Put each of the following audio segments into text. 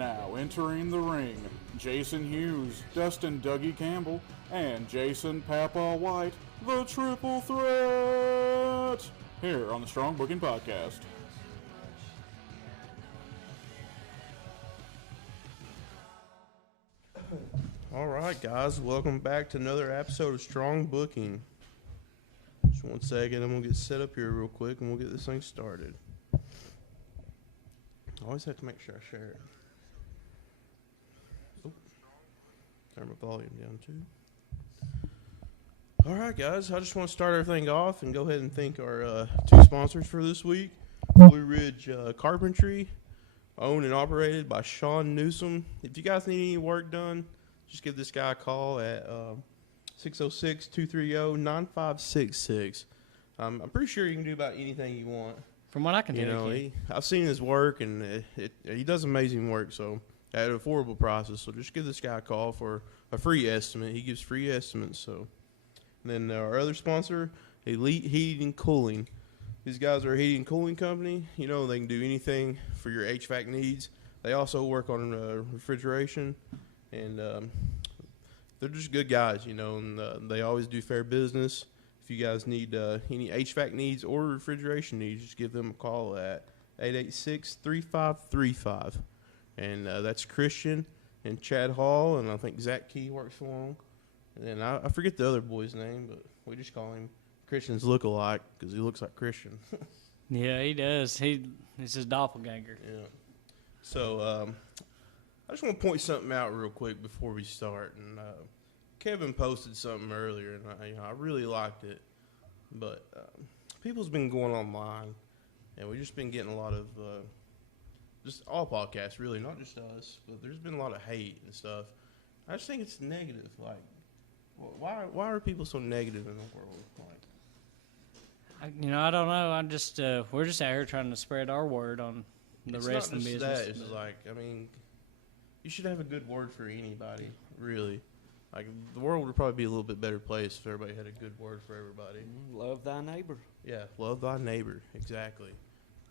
Now entering the ring, Jason Hughes, Dustin Dougie Campbell, and Jason Papa White, the Triple Threat, here on the Strong Booking Podcast. All right, guys, welcome back to another episode of Strong Booking. Just 1 second, I'm going to get set up here real quick, and we'll get this thing started. I always have to make sure I share it. Oh, turn my volume down, too. All right, guys, I just want to start everything off and go ahead and thank our two sponsors for this week. Blue Ridge Carpentry, owned and operated by Sean Newsom. If you guys need any work done, just give this guy a call at 606-230-9566. I'm pretty sure you can do about anything you want. From what I can tell, I've seen his work, and he does amazing work, so at affordable prices. So just give this guy a call for a free estimate. He gives free estimates. So, and then our other sponsor, Elite Heating and Cooling. These guys are a heating and cooling company. You know, they can do anything for your HVAC needs. They also work on refrigeration. And they're just good guys, you know, and they always do fair business. If you guys need any HVAC needs or refrigeration needs, just give them a call at 886-3535. And that's Christian and Chad Hall, and I think Zach Key works for them. And then I forget the other boy's name, but we just call him Christian's look-alike because he looks like Christian. Yeah, he does. He's his doppelganger. Yeah. So, I just want to point something out real quick before we start. And Kevin posted something earlier, and I really liked it. But people's been going online, and we've just been getting a lot of just all podcasts, really, not just us. But there's been a lot of hate and stuff. I just think it's negative. Like, why are people so negative in the world? Like, I don't know. I'm just we're just out here trying to spread our word on the rest of the business. It's like, I mean, you should have a good word for anybody, really. Like, the world would probably be a little bit better place if everybody had a good word for everybody. Love thy neighbor. Yeah, love thy neighbor, exactly.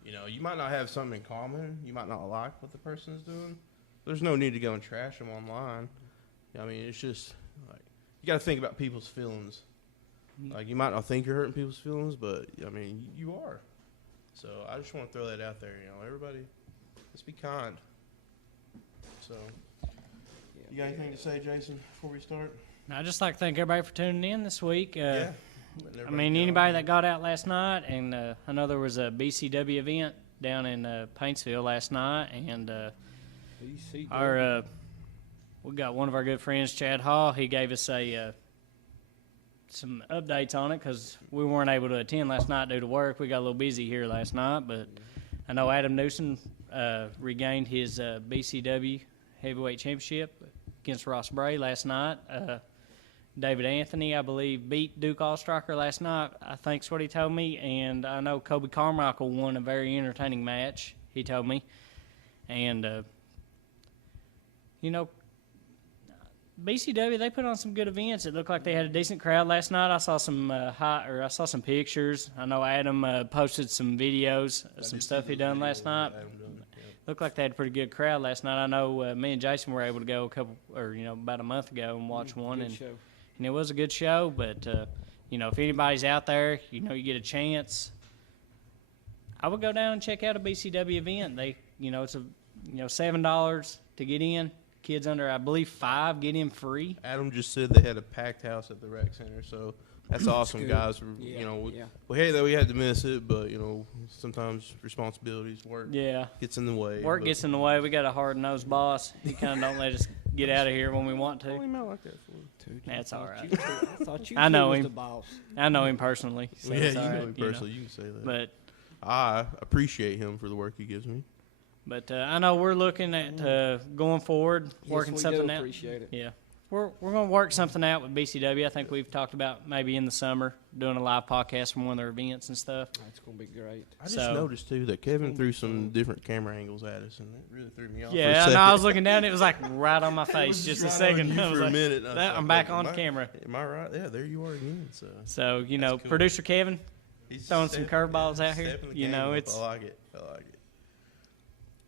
You know, you might not have something in common. You might not like what the person is doing. There's no need to go and trash them online. I mean, it's just, like, you got to think about people's feelings. Like, you might not think you're hurting people's feelings, but, I mean, you are. So, I just want to throw that out there, you know. Everybody, let's be kind. So, you got anything to say, Jason, before we start? I'd just like to thank everybody for tuning in this week. Yeah. I mean, anybody that got out last night, and I know there was a BCW event down in Paintsville last night, and we got one of our good friends, Chad Hall. He gave us some updates on it because we weren't able to attend last night due to work. We got a little busy here last night, but I know Adam Newsom regained his BCW heavyweight championship against Ross Bray last night. David Anthony, I believe, beat Duke Allstriker last night, I think's what he told me. And I know Kobe Carmichael won a very entertaining match, he told me. And, BCW, they put on some good events. It looked like they had a decent crowd last night. I saw some some pictures. I know Adam posted some videos of some stuff he done last night. Looked like they had a pretty good crowd last night. I know me and Jason were able to go about a month ago and watch one, and it was a good show. But if anybody's out there, you get a chance, I would go down and check out a BCW event. It's $7 to get in. Kids under, I believe, 5 get in free. Adam just said they had a packed house at the rec center, so that's awesome, guys. We hate that we had to miss it, but sometimes responsibilities, work gets in the way. Work gets in the way. We got a hard-nosed boss. He kind of don't let us get out of here when we want to. Call him out like that for That's all right. I thought you I know was him. the boss. I know him personally. So you it's all know right, him personally. You can say that. But I appreciate him for the work he gives me. But I know we're looking at going forward, working something out. Appreciate it. Yeah, we're going to work something out with BCW. I think we've talked about maybe in the summer doing a live podcast from one of their events and stuff. That's going to be great. I just noticed too that Kevin threw some different camera angles at us, and it really threw me off. Yeah, for a I was looking down. It was like right on my face, just a second. I was for like, a minute. I'm back on camera. Am I right? Yeah, there you are again. So cool. Producer Kevin, he's throwing some curveballs out here. It's. I like it.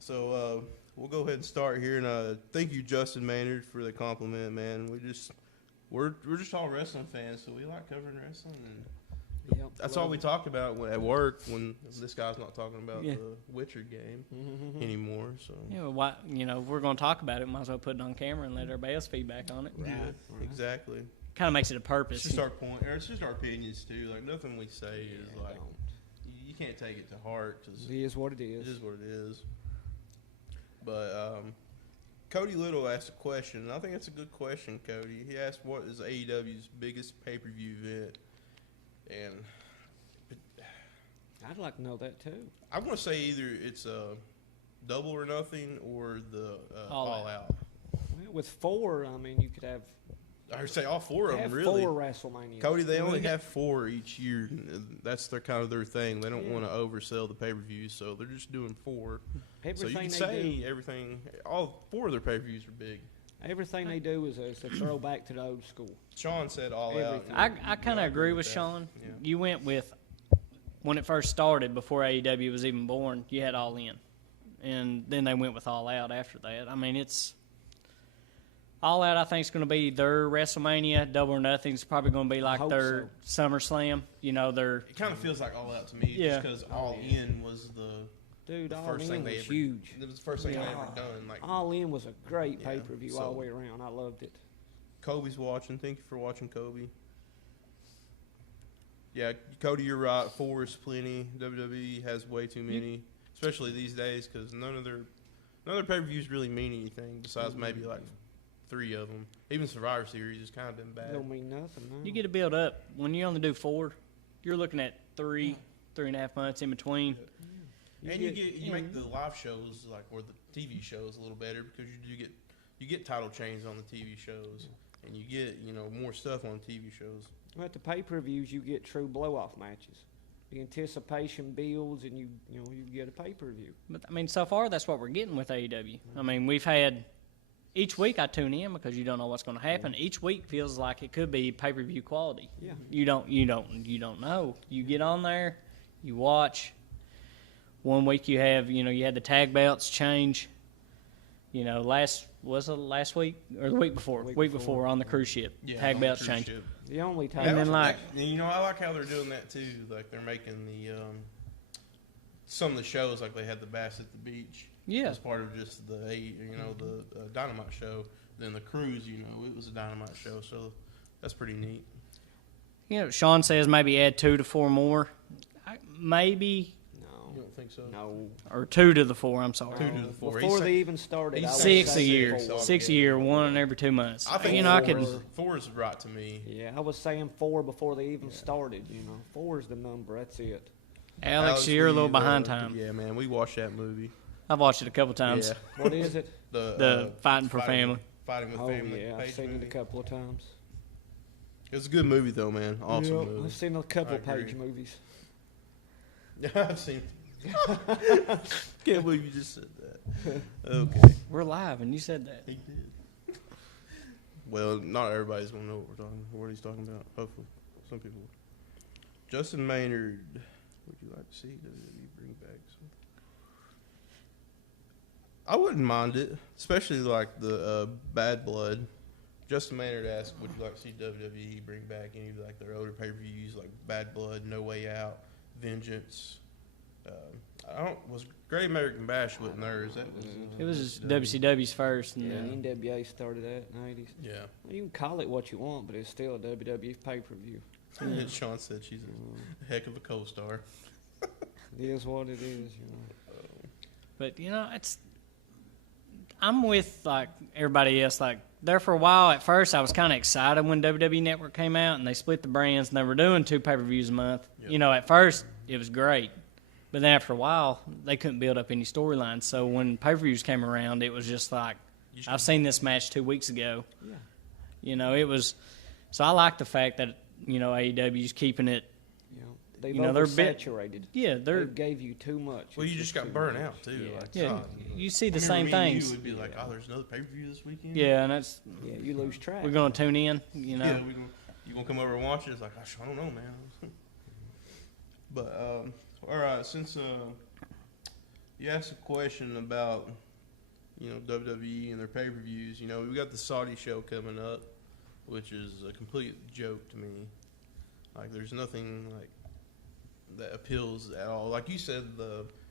So we'll go ahead and start here. And thank you, Justin Maynard, for the compliment, man. We're just all wrestling fans, so we like covering wrestling. And Yep, that's all we talk about at work when this guy's not talking about Yeah. the Witcher game anymore. So Yeah, well, why, if we're going to talk about it, might as well put it on camera and let everybody else feedback on it. yeah, exactly. Kind of makes it a It's purpose. just our point, or it's just our opinions too. Like nothing we say is like you can't take it to heart because It is what it it is. is what it is. But Cody Little asked a question, and I think it's a good question, Cody. He asked, "What is AEW's biggest pay-per-view event?" And I'd like to know that too. I want to say either it's Double or Nothing or the All All Out. Out. Well, with 4, I mean, you could have, I would say all four of them, have really. 4 WrestleManias. Cody, they only have 4 each year. That's their kind of their thing. They don't want to oversell the pay-per-views, so they're just doing 4. So you Everything can they say do, everything. All 4 of their pay-per-views are big. everything they do is a throwback to the old school. Sean said All Everything. Out. I kind of agree with that. Sean. Yeah. You went with, when it first started, before AEW was even born, you had All In. And then they went with All Out after that. I mean, it's All Out, I think, is going to be their WrestleMania. Double or Nothing is probably going to be like hope their SummerSlam. Their It kind of feels like All Out to me, Yeah. just because All In was the Dude, All first In thing was they ever. huge. It was the first thing they Yeah. ever done. Like All In was a great Yeah, pay-per-view so- all the way around. I loved it. Kobe's watching. Thank you for watching, Kobe. Yeah, Cody, you're right. 4 is plenty. WWE has way too many, especially these days, because none of their pay-per-views really mean anything besides maybe like 3 of them. Even Survivor Series has kind of been bad. Don't mean nothing. No. you get to build up. When you only do 4, you're looking at 3.5 months in between. And you make the live shows or the TV shows a little better because you get title changes on the TV shows, and you get more stuff on TV shows. Well, at the pay-per-views, you get true blow-off matches. The anticipation builds, and you get a pay-per-view. But I mean, so far that's what we're getting with AEW. I mean, we've had each week I tune in because you don't know what's going to happen. Each week feels like it could be pay-per-view quality. Yeah. You don't know. You get on there, you watch. One week you have you had the tag belts change. Last week or the week before? Week before on the cruise ship. Tag on the belts cruise change. ship. The only time. And then like I like how they're doing that too. Like they're making the some of the shows like they had the Bass at the Beach. Yeah. As part of just the Dynamite show. Then the cruise, it was a Dynamite show, so that's pretty neat. Sean says maybe add 2 to 4 more. Maybe. You don't think so? No. Or 2 to the 4, I'm sorry. 2 to the 4. Before they even started, he's I would saying 6 a say year. 4. 6 a year, 1 every 2 months. I think I could. 4 is right to me. Yeah, I was saying 4 before they even started. 4 is the number. That's it. Alex, you're a little behind time. Yeah, man, we watched that movie. I've watched it a couple times. Yeah. What is it? The Fighting for Family. Fighting with Oh Family. yeah, I've Page seen it movie. a couple of times. It was a good movie though, man. Awesome Yep, movie. I've seen a couple I agree. Page movies. Yeah, I've seen. Can't believe you just said that. Okay. We're live, and you said that. He did. Well, not everybody's gonna know what he's talking about. Hopefully, some people. Justin Maynard, would you like to see WWE bring back some? I wouldn't mind it, especially like the Bad Blood. Justin Maynard asked, "Would you like to see WWE bring back any of like their older pay-per-views, like Bad Blood, No Way Out, Vengeance?" Was Great American Bash wasn't theirs? That was. It was just WCW's first, and Yeah, then NWA started that in the 80s. Yeah. You can call it what you want, but it's still a WWE pay-per-view. And Sean said she's a heck of a co-star. It is what it is. But it's. I'm with like everybody else. Like there for a while. At first, I was kind of excited when WWE Network came out and they split the brands and they were doing 2 pay-per-views a month. Yep. At first it was great, but then after a while they couldn't build up any storylines. So when pay-per-views came around, it was just like I've seen this match 2 weeks ago. Yeah. It was. So I like the fact that AEW's keeping it. They've they're bit- oversaturated. Yeah, They gave you too much. Well, you It's just got too burnt much. out too. Yeah. Like, Yeah, God. you see the I same remember me and things. You would be like, "Oh, there's another pay-per-view this weekend." Yeah, and that's Yeah, you lose track. we're gonna tune in. Yeah, you gonna come over and watch it? It's like, "Gosh, I don't know, man." But all right, since you asked a question about WWE and their pay-per-views. We got the Saudi show coming up, which is a complete joke to me. Like, there's nothing like that appeals at all. Like you said,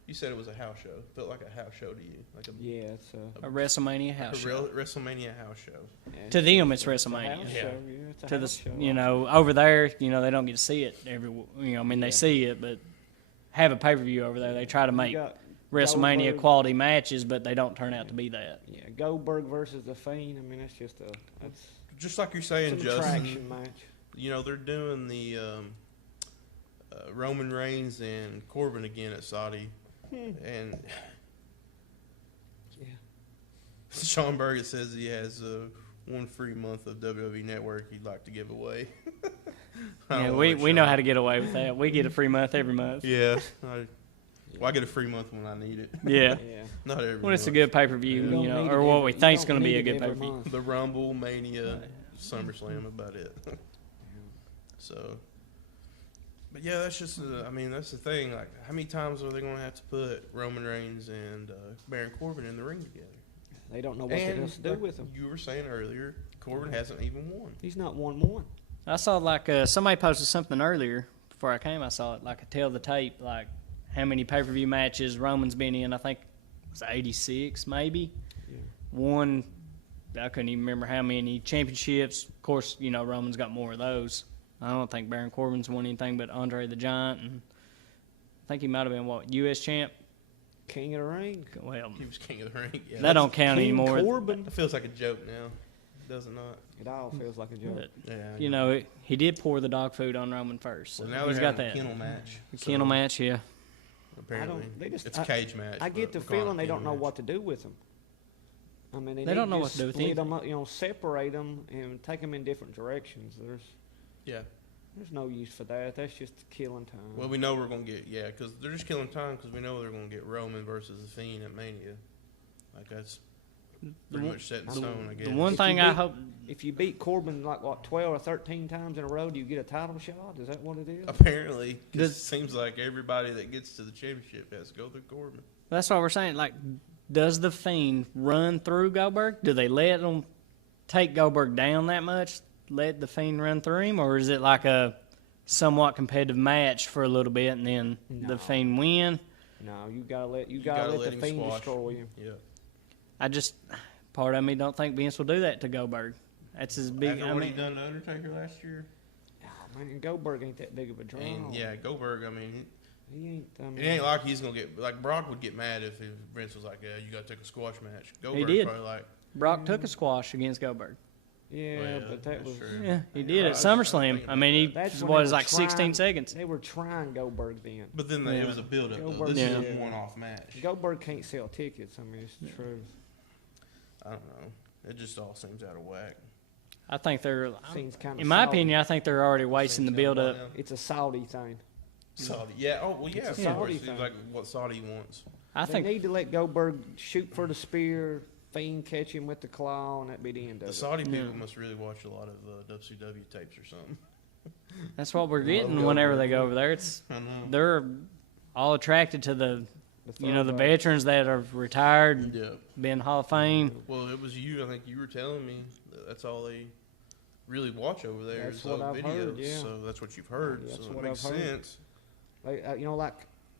you said it was a house show. It felt like a house show to you, like It's a WrestleMania house show. WrestleMania house show. To them, it's It's a WrestleMania. house Yeah. show, it's a To house the, show. over there, they don't get to see it every. They Yeah. see it, but have a pay per view over there. They try to You make got WrestleMania Goldberg. quality matches, but they don't turn out to be that. Yeah, Goldberg versus the Fiend. I mean, that's Just like you're saying, it's an Justin. attraction match. They're doing the Roman Reigns and Corbin again at Saudi, and Yeah. Sean Burgett says he has one free month of WWE Network he'd like to give away. I Yeah, don't we know, know Sean. how to get away with that. We get a free month every month. Yeah, I get a free month when I need it. Yeah. Yeah. Not every. When it's a month. good pay per view, You don't need or it what every- we you think's don't going to be need a it good pay per every view. month. The Rumble, Mania, SummerSlam, about it. So, but yeah, that's just. That's the thing. Like, how many times are they going to have to put Roman Reigns and Baron Corbin in the ring together? They don't know what they're And supposed to do like with him. you were saying earlier, Corbin hasn't even won. He's not won. I saw somebody posted something earlier before I came. I saw it like a tell the tape, like how many pay per view matches Roman's been in. I think it was 86 maybe. Yeah. One, I couldn't even remember how many championships. Of course, Roman's got more of those. I don't think Baron Corbin's won anything but Andre the Giant, and I think he might have been U.S. champ. King of the ring. Well, He was king of the ring. Yeah, that don't count King anymore. Corbin. That feels like a joke now, does it not? It all feels like a joke. But, Yeah. he did pour the dog food on Roman first. So Well, now he's they're got having that a kennel match. The so kennel match. Yeah, Apparently, it's I- a cage match. I get but the we're calling feeling it they don't kennel know match. what to do with him. I mean, They need don't know to what to do with split anything. them up, separate them and take them in different directions. Yeah. There's no use for that. That's just killing time. Well, we know we're gonna get because they're just killing time because we know they're gonna get Roman versus the Fiend at Mania. Like that's pretty much set in stone. I guess. the one If thing you I beat- hope. If you beat Corbin 12 or 13 times in a row, do you get a title shot? Is that what it is? Apparently, 'cause it Does- seems like everybody that gets to the championship has to go through Corbin. That's what we're saying. Like, does the Fiend run through Goldberg? Do they let them take Goldberg down that much? Let the Fiend run through him, or is it like a somewhat competitive match for a little bit and then No. the Fiend win? No, you gotta let gotta let let the him Fiend squash. destroy you. Yeah. I just part of me don't think Vince will do that to Goldberg. That's his big. After I what he mean, done to Undertaker last year, Oh, man, Goldberg ain't that big of a draw. and yeah, Goldberg. I mean, he ain't. it ain't like he's gonna get like Brock would get mad if Vince was like, "Yeah, you gotta take a squash match." Goldberg did. probably like, Brock took a squash against Goldberg. Yeah, "Oh, yeah, but that that's was. true." Yeah, he did I at was thinking SummerSlam. about I mean, he That's when was they were like 16 trying- seconds. They were trying Goldberg then. But then Yeah. it was a build up. Though. Goldberg- This is Yeah. a one-off match. Goldberg can't sell tickets. I mean, it's the truth. I don't know. It just all seems out of whack. I think they're, Seems kind of. in my opinion, I think they're already wasting the Seems build out up. of whack. it's a Saudi thing. Saudi. Yeah. Oh well. Yeah. It's Of a course. Saudi It's thing. like what Saudi wants. I They think need to let Goldberg shoot for the spear, Fiend catch him with the claw, and that'd be the end of The it. Saudi people Yeah. must really watch a lot of WCW tapes or something. that's what we're getting Goldberg. whenever they go over there. It's I know. they're all attracted to the the throwback. veterans that have retired, Yeah. been Hall of Fame. Well, it was you. I think you were telling me that's all they really watch over there That's is what I've videos. heard, yeah. So that's what you've heard. That's so it what makes I've heard. sense. Like,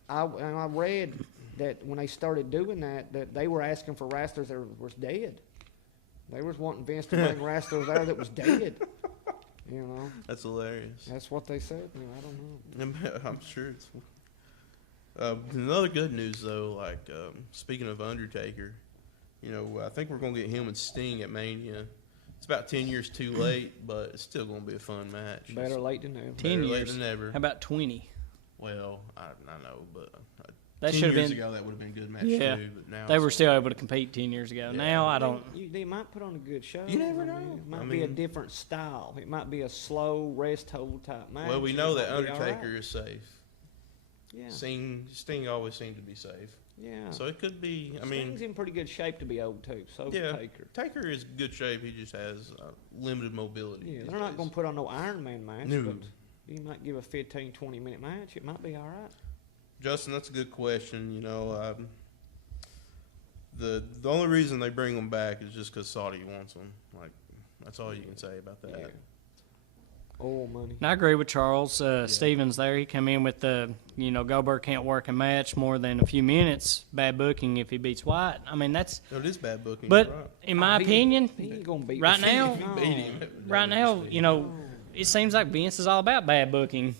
I read that when they started doing that they were asking for wrestlers that was dead. They was wanting Vince to bring wrestlers there that was dead. You know, That's hilarious. that's what they said. I don't know. I'm sure it's. Another good news though, like speaking of Undertaker, I think we're gonna get him and Sting at Mania. It's about 10 years too late, but it's still gonna be a fun match. Better It's late than never. 10 better late years. than never. How about 20? Well, I know, but That 10 should have years been. ago that would have been a good match Yeah. too. But now They it's were like- still able to compete 10 years ago. Yeah. Now I don't. They might put on a good show. You never I mean, know. It might I be a mean- different style. It might be a slow rest hold type match. Well, we It know that might be all Undertaker right. is safe. Yeah. Sting always seemed to be safe, Yeah. so it could be. I mean, Sting's in pretty good shape to be old too. So's yeah, Taker. Taker is in good shape. He just has limited mobility. Yeah, these they're not days. going to put on no Iron Man match, No. but you might give a 15, 20-minute match. It might be all right. Justin, that's a good question. the only reason they bring them back is just because Saudi wants them. Like, that's all you can say about that. Yeah. Oil money. And I agree with Charles Stevens there. He come in with the, Goldberg can't work a match more than a few minutes. Bad booking if he beats White. I mean, that's. It is bad booking. But right. in my opinion, he ain't gonna beat right the now, If you beat him, right now, it seems like Vince is all about bad booking.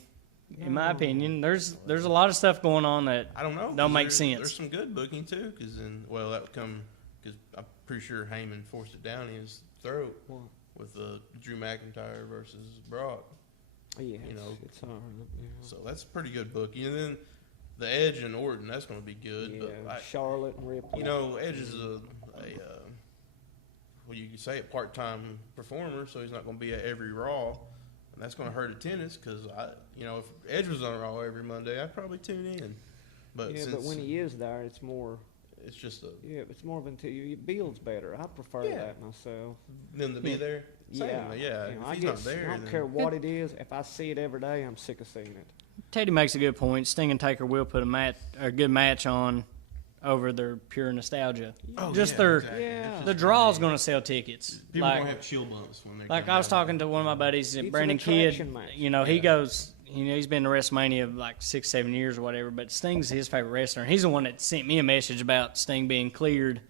In my opinion, there's a lot of stuff going on that I don't know. 'cause don't make there's- sense. There's some good booking too, because that would come because I'm pretty sure Heyman forced it down his throat What? with Drew McIntyre versus Brock. Yeah, You know, it's hard. Yeah. So that's pretty good booking. And then the Edge and Orton, that's going to be good. Yeah, But Charlotte and Ripley. Edge is you can say a part-time performer, so he's not going to be at every Raw, and that's going to hurt attendance. Because if Edge was on Raw every Monday, I'd probably tune in. But yeah, since but when he is there, it's more. it's just It's more of it builds better. I prefer Yeah. that myself. them to be there. Same, Yeah, yeah. You know, If he's not there, I don't then- care what it is. If I see it every day, I'm sick of seeing it. Teddy makes a good point. Sting and Taker will put a good match on over their pure nostalgia. Oh, Just yeah, their exactly. Yeah. the draw's going to sell tickets. People like, don't have chill bumps when they like come I was down. talking to one of my buddies, It's an Brandon Kidd. attraction match. He Yeah. goes. He's been to WrestleMania like 6-7 years or whatever. But Sting's his favorite wrestler. And he's the one that sent me a message about Sting being cleared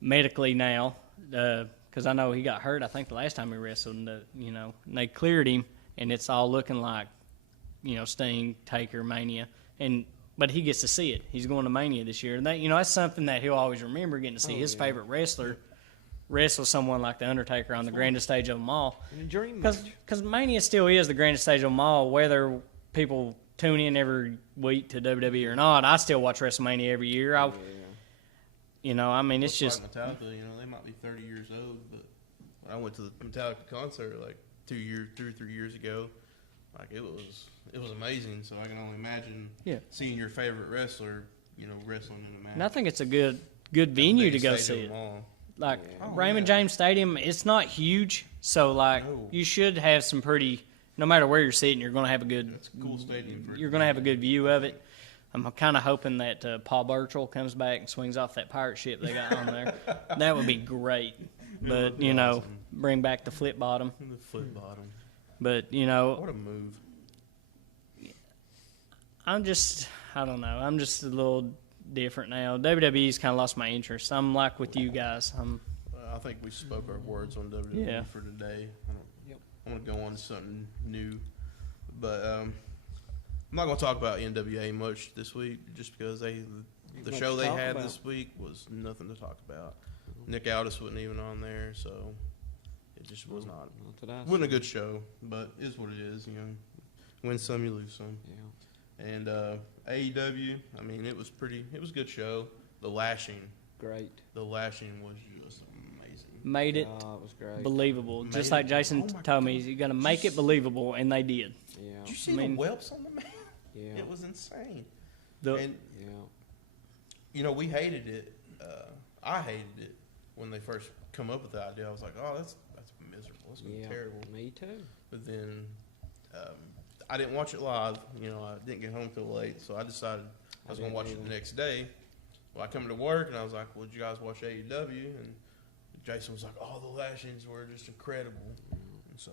medically now. Because I know he got hurt, I think, the last time he wrestled. And, and they cleared him, and it's all looking like, Sting, Taker, Mania. But he gets to see it. He's going to Mania this year. And that's something that he'll always remember, getting to see his favorite wrestler wrestle someone like The Undertaker on the grandest stage of them all. And a dream match. Because Mania still is the grandest stage of them all, whether people tune in every week to WWE or not. I still watch WrestleMania every year. It's Looks just... like Metallica, they might be 30 years old, but when I went to the Metallica concert like 2 or 3 years ago, like it was amazing. So I can only imagine seeing your favorite wrestler, wrestling in a match. And I think it's a good venue to go Biggest see stadium it. of them all. Like Oh, Raymond yeah. James Stadium, it's not huge, so No. you should have some pretty. No matter where you're sitting, you're going to have a good. It's a cool stadium. You're going to have a good view of it. I'm kind of hoping that Paul Burchill comes back and swings off that pirate ship they got on there. That would be great. But awesome. bring back the flip bottom. The flip bottom. But What a move. I don't know. I'm just a little different now. WWE's kind of lost my interest. I'm like with you guys. I think we spoke our words on WWE Yeah. for today. Yep. I want to go on to something new, but I'm not going to talk about NWA much this week, just because the much show to they talk had about. this week was nothing to talk about. Nick Aldis wasn't even on there, so it just was not. Not that I Wasn't a good show, but it is what it is. Win some, you lose some. Yeah, And AEW, I mean, it was a good show. The lashing great. was just amazing. Made it Oh, it was great. believable. Just Made like it- Jason oh my told me, God. you're going to make it believable, and they did. Yeah, Did you see I mean- the whelps on the man? yeah, It was insane. The, And yeah. we hated it. I hated it when they first come up with the idea. I was like, oh, that's miserable. That's gonna be Yeah, terrible. me too. But then I didn't watch it live. I didn't get home till late, so I decided I was I gonna didn't watch it either. the next day. Well, I come to work and I was like, well, did you guys watch AEW? And Jason was like, oh, the lashings were just incredible. And so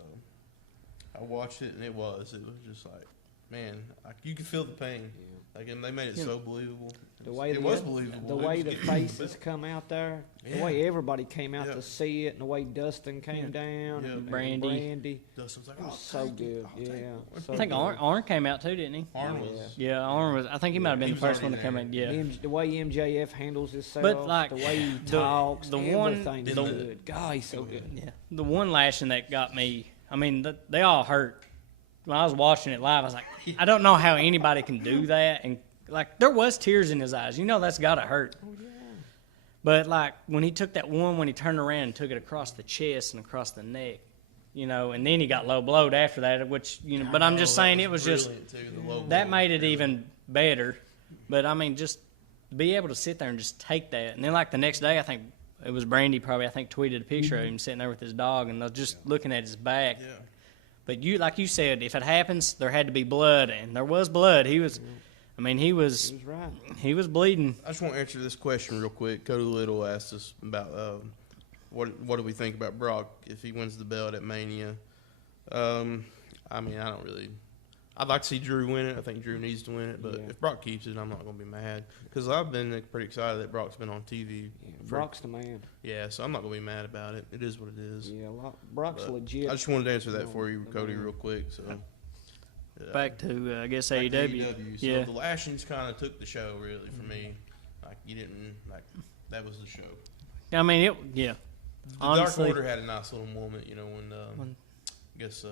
I watched it, and it was just like, man, you could feel the pain. Yeah. Like, and they made it Yeah. so believable. The way it was believable. The It way was the getting- faces come out there, the Yeah. way everybody came out Yeah. to see it, and the way Dustin came down, Yeah. and Brandy. Brandy, Dustin was like, it oh, was so thank you. good. I'll take Yeah, it." so I think good. Arn came out too, didn't he? Arn Yeah. was. Yeah, Arn was. I think he might have been He the was first one to already come there. in. Yeah. The way MJF handles himself, But, like, the way he the- talks, the one- everything's the- good. God, he's so good. Yeah. The one lashing that got me, I mean, they all hurt. When I was watching it live, I was like, I don't know how anybody can do that. And, like, there was tears in his eyes. That's got to hurt. Oh, yeah. But, like, when he took that one, when he turned around and took it across the chest and across the neck, and then he got low blowed after that, which, but I'm just saying it was just, brilliant, too, the low that blow. made it even better. But, I mean, just be able to sit there and just take that. And then, like, the next day, I think it was Brandy probably, tweeted a picture of him sitting there with his dog and just looking at his back. Yeah. But like you said, if it happens, there had to be blood, and there was blood. He was, I mean, he He was was right. bleeding. I just want to answer this question real quick. Cody Little asked us about what do we think about Brock if he wins the belt at Mania. I mean, I don't really. I'd like to see Drew win it. I think Drew needs to win it. But Yeah. if Brock keeps it, I'm not going to be mad because I've been pretty excited that Brock's been on TV. Yeah, Brock's the man. Yeah, so I'm not going to be mad about it. It is what it is. Yeah, Brock's But legit. I just wanted to answer that No, for you, the Cody, man. real quick. So Back to I guess Back to AEW. So Yeah. the lashings kind of took the show really for me. Like you didn't like that was the show. I mean, yeah. The Honestly- Dark Order had a nice little moment, you know, when I guess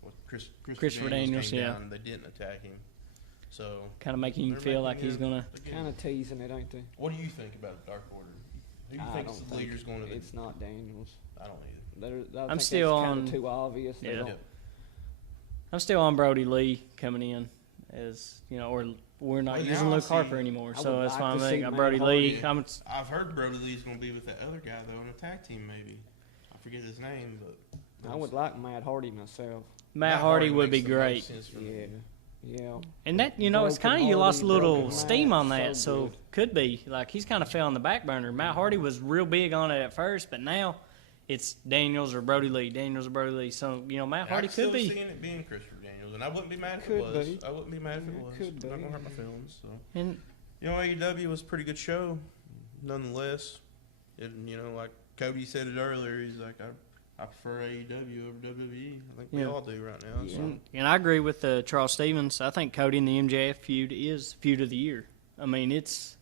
what Christopher Daniels, came yeah. down and they didn't attack him. So Kind of making you they're feel like making he's him gonna. again. Kind of teasing it, ain't they? What do you think about the Dark Order? Who do you I think don't the think leader's going to be? it's not Daniels. I don't either. I think still that's on- kind of too obvious. They Yeah. don't- Yeah. I'm still on Brody Lee coming in as or we're not Well, now using I Luke see- Harper anymore, I so would that's like why I'm to see thinking Matt Brody Lee. Hardy. I've heard Brody Lee's going to be with that other guy though in a tag team maybe. I forget his name, but I would like Matt Hardy myself. Matt Hardy would be makes the most great. sense for me. Yeah. And that, it's Broken kind of, you lost a Hardy, little broken steam Matt, on that, so so good. could be. Like, he's kind of fell on the back burner. Matt Hardy was real big on it at first, but now it's Daniels or Brody Lee, Daniels or Brody Lee. So, Matt Hardy I can could still be. seeing it being Christopher Daniels, and I wouldn't be mad if Could it was. be. I wouldn't be mad if it Yeah, was. could Not be. gonna hurt my feelings. So And AEW was a pretty good show, nonetheless. And like Cody said it earlier, he's like, I prefer AEW over WWE. I think we Yeah. all do right now. Yeah. So. and I agree with Charles Stevens. I think Cody and the MJF feud is feud of the year. I mean, it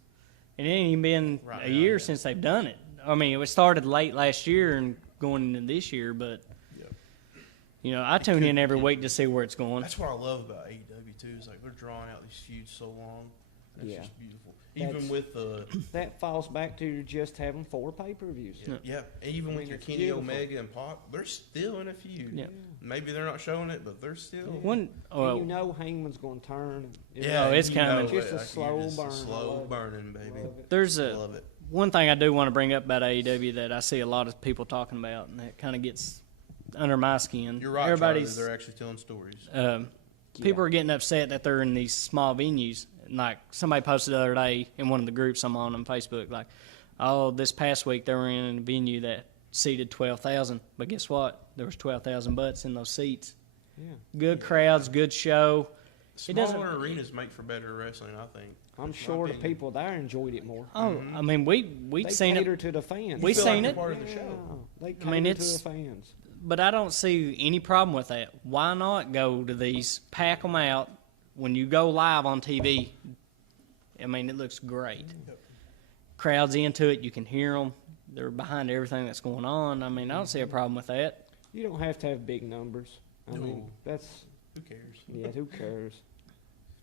ain't even been Right a now, year yeah. since they've done it. I mean, it started late last year and going into this year, but, I tune in every week to see where it's going. That's what I love about AEW too. Is like they're drawing out these feuds so long. It's Yeah. just beautiful. That's- Even with That falls back to just having 4 pay-per-views. even with mean, your it's Kenny beautiful. Omega and Pac, they're still in a feud. Yeah. Maybe they're not showing it, but they're still. One, And Hangman's going to turn. Oh, it's coming. Just a like, slow just burn. I slow love it. burning, baby. Love it. there's Love it. one thing I do want to bring up about AEW that I see a lot of people talking about, and that kind of gets under my skin. You're right, Everybody's Charlie. They're actually telling stories. people are getting upset that they're in these small venues. Like somebody posted the other day in one of the groups I'm on Facebook, like, oh, this past week they were in a venue that seated 12,000, but guess what? There was 12,000 butts in those seats. Yeah. Good crowds, good show. doesn't- Smaller arenas make for better wrestling, I think. I'm sure the opinion. people there enjoyed it more. Oh, I mean, we'd They seen cater it, to the fans. We You feel seen like you're it. part of the show. They cater I mean, to it's- the fans. but I don't see any problem with that. Why not go to these, pack them out when you go live on TV? I mean, it looks great. Crowds into it, you can hear them. They're behind everything that's going on. I mean, I don't see a problem with that. You don't have to have big numbers. I mean, No. that's Who cares? who cares?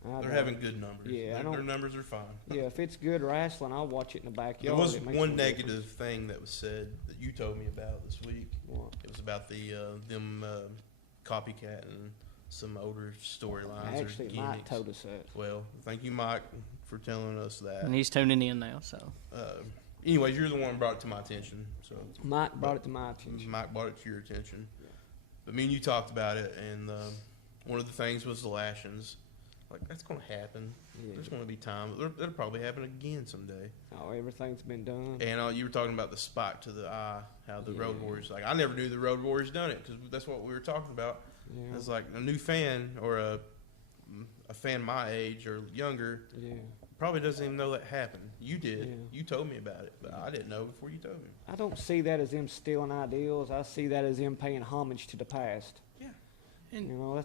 I They're don't. having good numbers. Yeah, I their don't- numbers are fine. Yeah, if it's good wrestling, I'll watch it in the There backyard. was It makes one no negative difference. thing that was said that you told me about this week. What? It was about them copycatting some older storylines or Actually, Mike gimmicks. told us that. Well, thank you, Mike, for telling us that. And he's tuning in now, so. Anyways, you're the one who brought it to my attention. So Mike brought it to my attention. Mike brought it to your attention. But me and you talked about it, and one of the things was the lashings. Like, that's going to happen. Yeah. There's going to be time. It'll probably happen again someday. Oh, everything's been done. And you were talking about the spike to the eye, how the Road Yeah. Warriors, like, I never knew the Road Warriors done it, because that's what we were talking about. Yeah. It's like a new fan or a fan my age or younger Yeah. probably doesn't even know that happened. You did. Yeah. You told me about it, but I didn't know before you told me. I don't see that as them stealing ideals. I see that as them paying homage to the past. Yeah.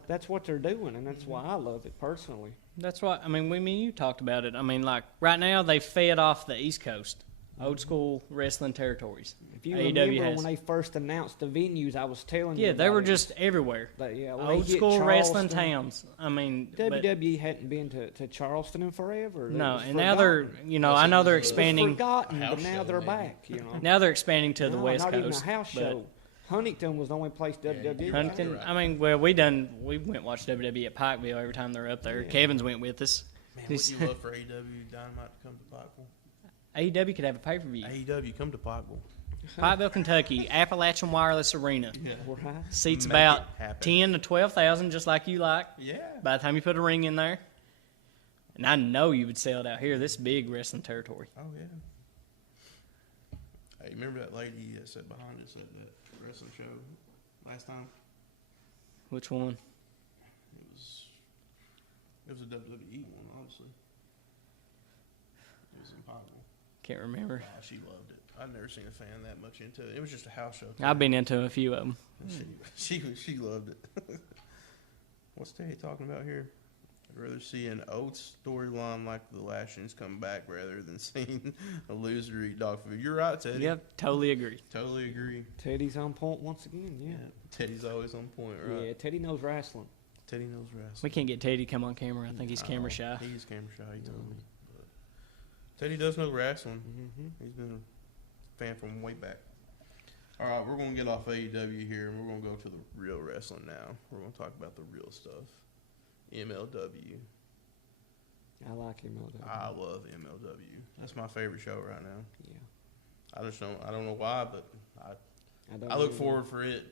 That's what they're doing, and that's why I love it personally. That's why, I mean, me and you talked about it. I mean, like, right now they fed off the East Coast, old school wrestling territories. If you AEW remember has. when they first announced the venues, I was telling you. Yeah, they about were it. just everywhere. When they Old hit school wrestling Charleston, towns. I mean, but, WWE hadn't been to Charleston in forever. It no, was and now they're, forgotten. I know they're It was It was expanding. forgotten, house but now show, they're maybe. back. Now they're expanding to the No, West not Coast. even a house but show. Huntington was the only place WWE. Huntington, Right. I mean, well, we went and watched WWE at Pikeville every time they're up there. Yeah. Kevin's went with us. Man, would you love for AEW Dynamite to come to Pikeville? AEW could have a pay-per-view. AEW, come to Pikeville. Pikeville, Kentucky, Appalachian Wireless Arena. Right? Seats Make about it happen. 10 to 12,000, just like you like. Yeah. By the time you put a ring in there, And I know you would sell it out here. This is big wrestling territory. Oh yeah. Hey, remember that lady that sat behind us at that wrestling show last time? Which one? It was a WWE one, honestly. It was impossible. Can't remember. She loved it. I've never seen a fan that much into it. It was just a house show. Too. I've been into a few of them. She loved it. What's Teddy talking about here? I'd rather see an Oates storyline like the Lashings come back rather than seeing a loser eat dog food. You're right, Teddy. Yep, totally agree. Totally agree. Teddy's on point once again. Yeah. Teddy's always on point, right? Yeah. Teddy knows wrestling. Teddy knows wrestling. We can't get Teddy to come on camera. I think he's camera shy. He's camera shy, he told me. But Teddy does know wrestling. Mm-hmm. He's been a fan from way back. All right, we're going to get off AEW here, and we're going to go to the real wrestling now. We're going to talk about the real stuff. MLW. I like MLW. I love MLW. That's my favorite show right now. Yeah. I don't know why, but I look forward for it.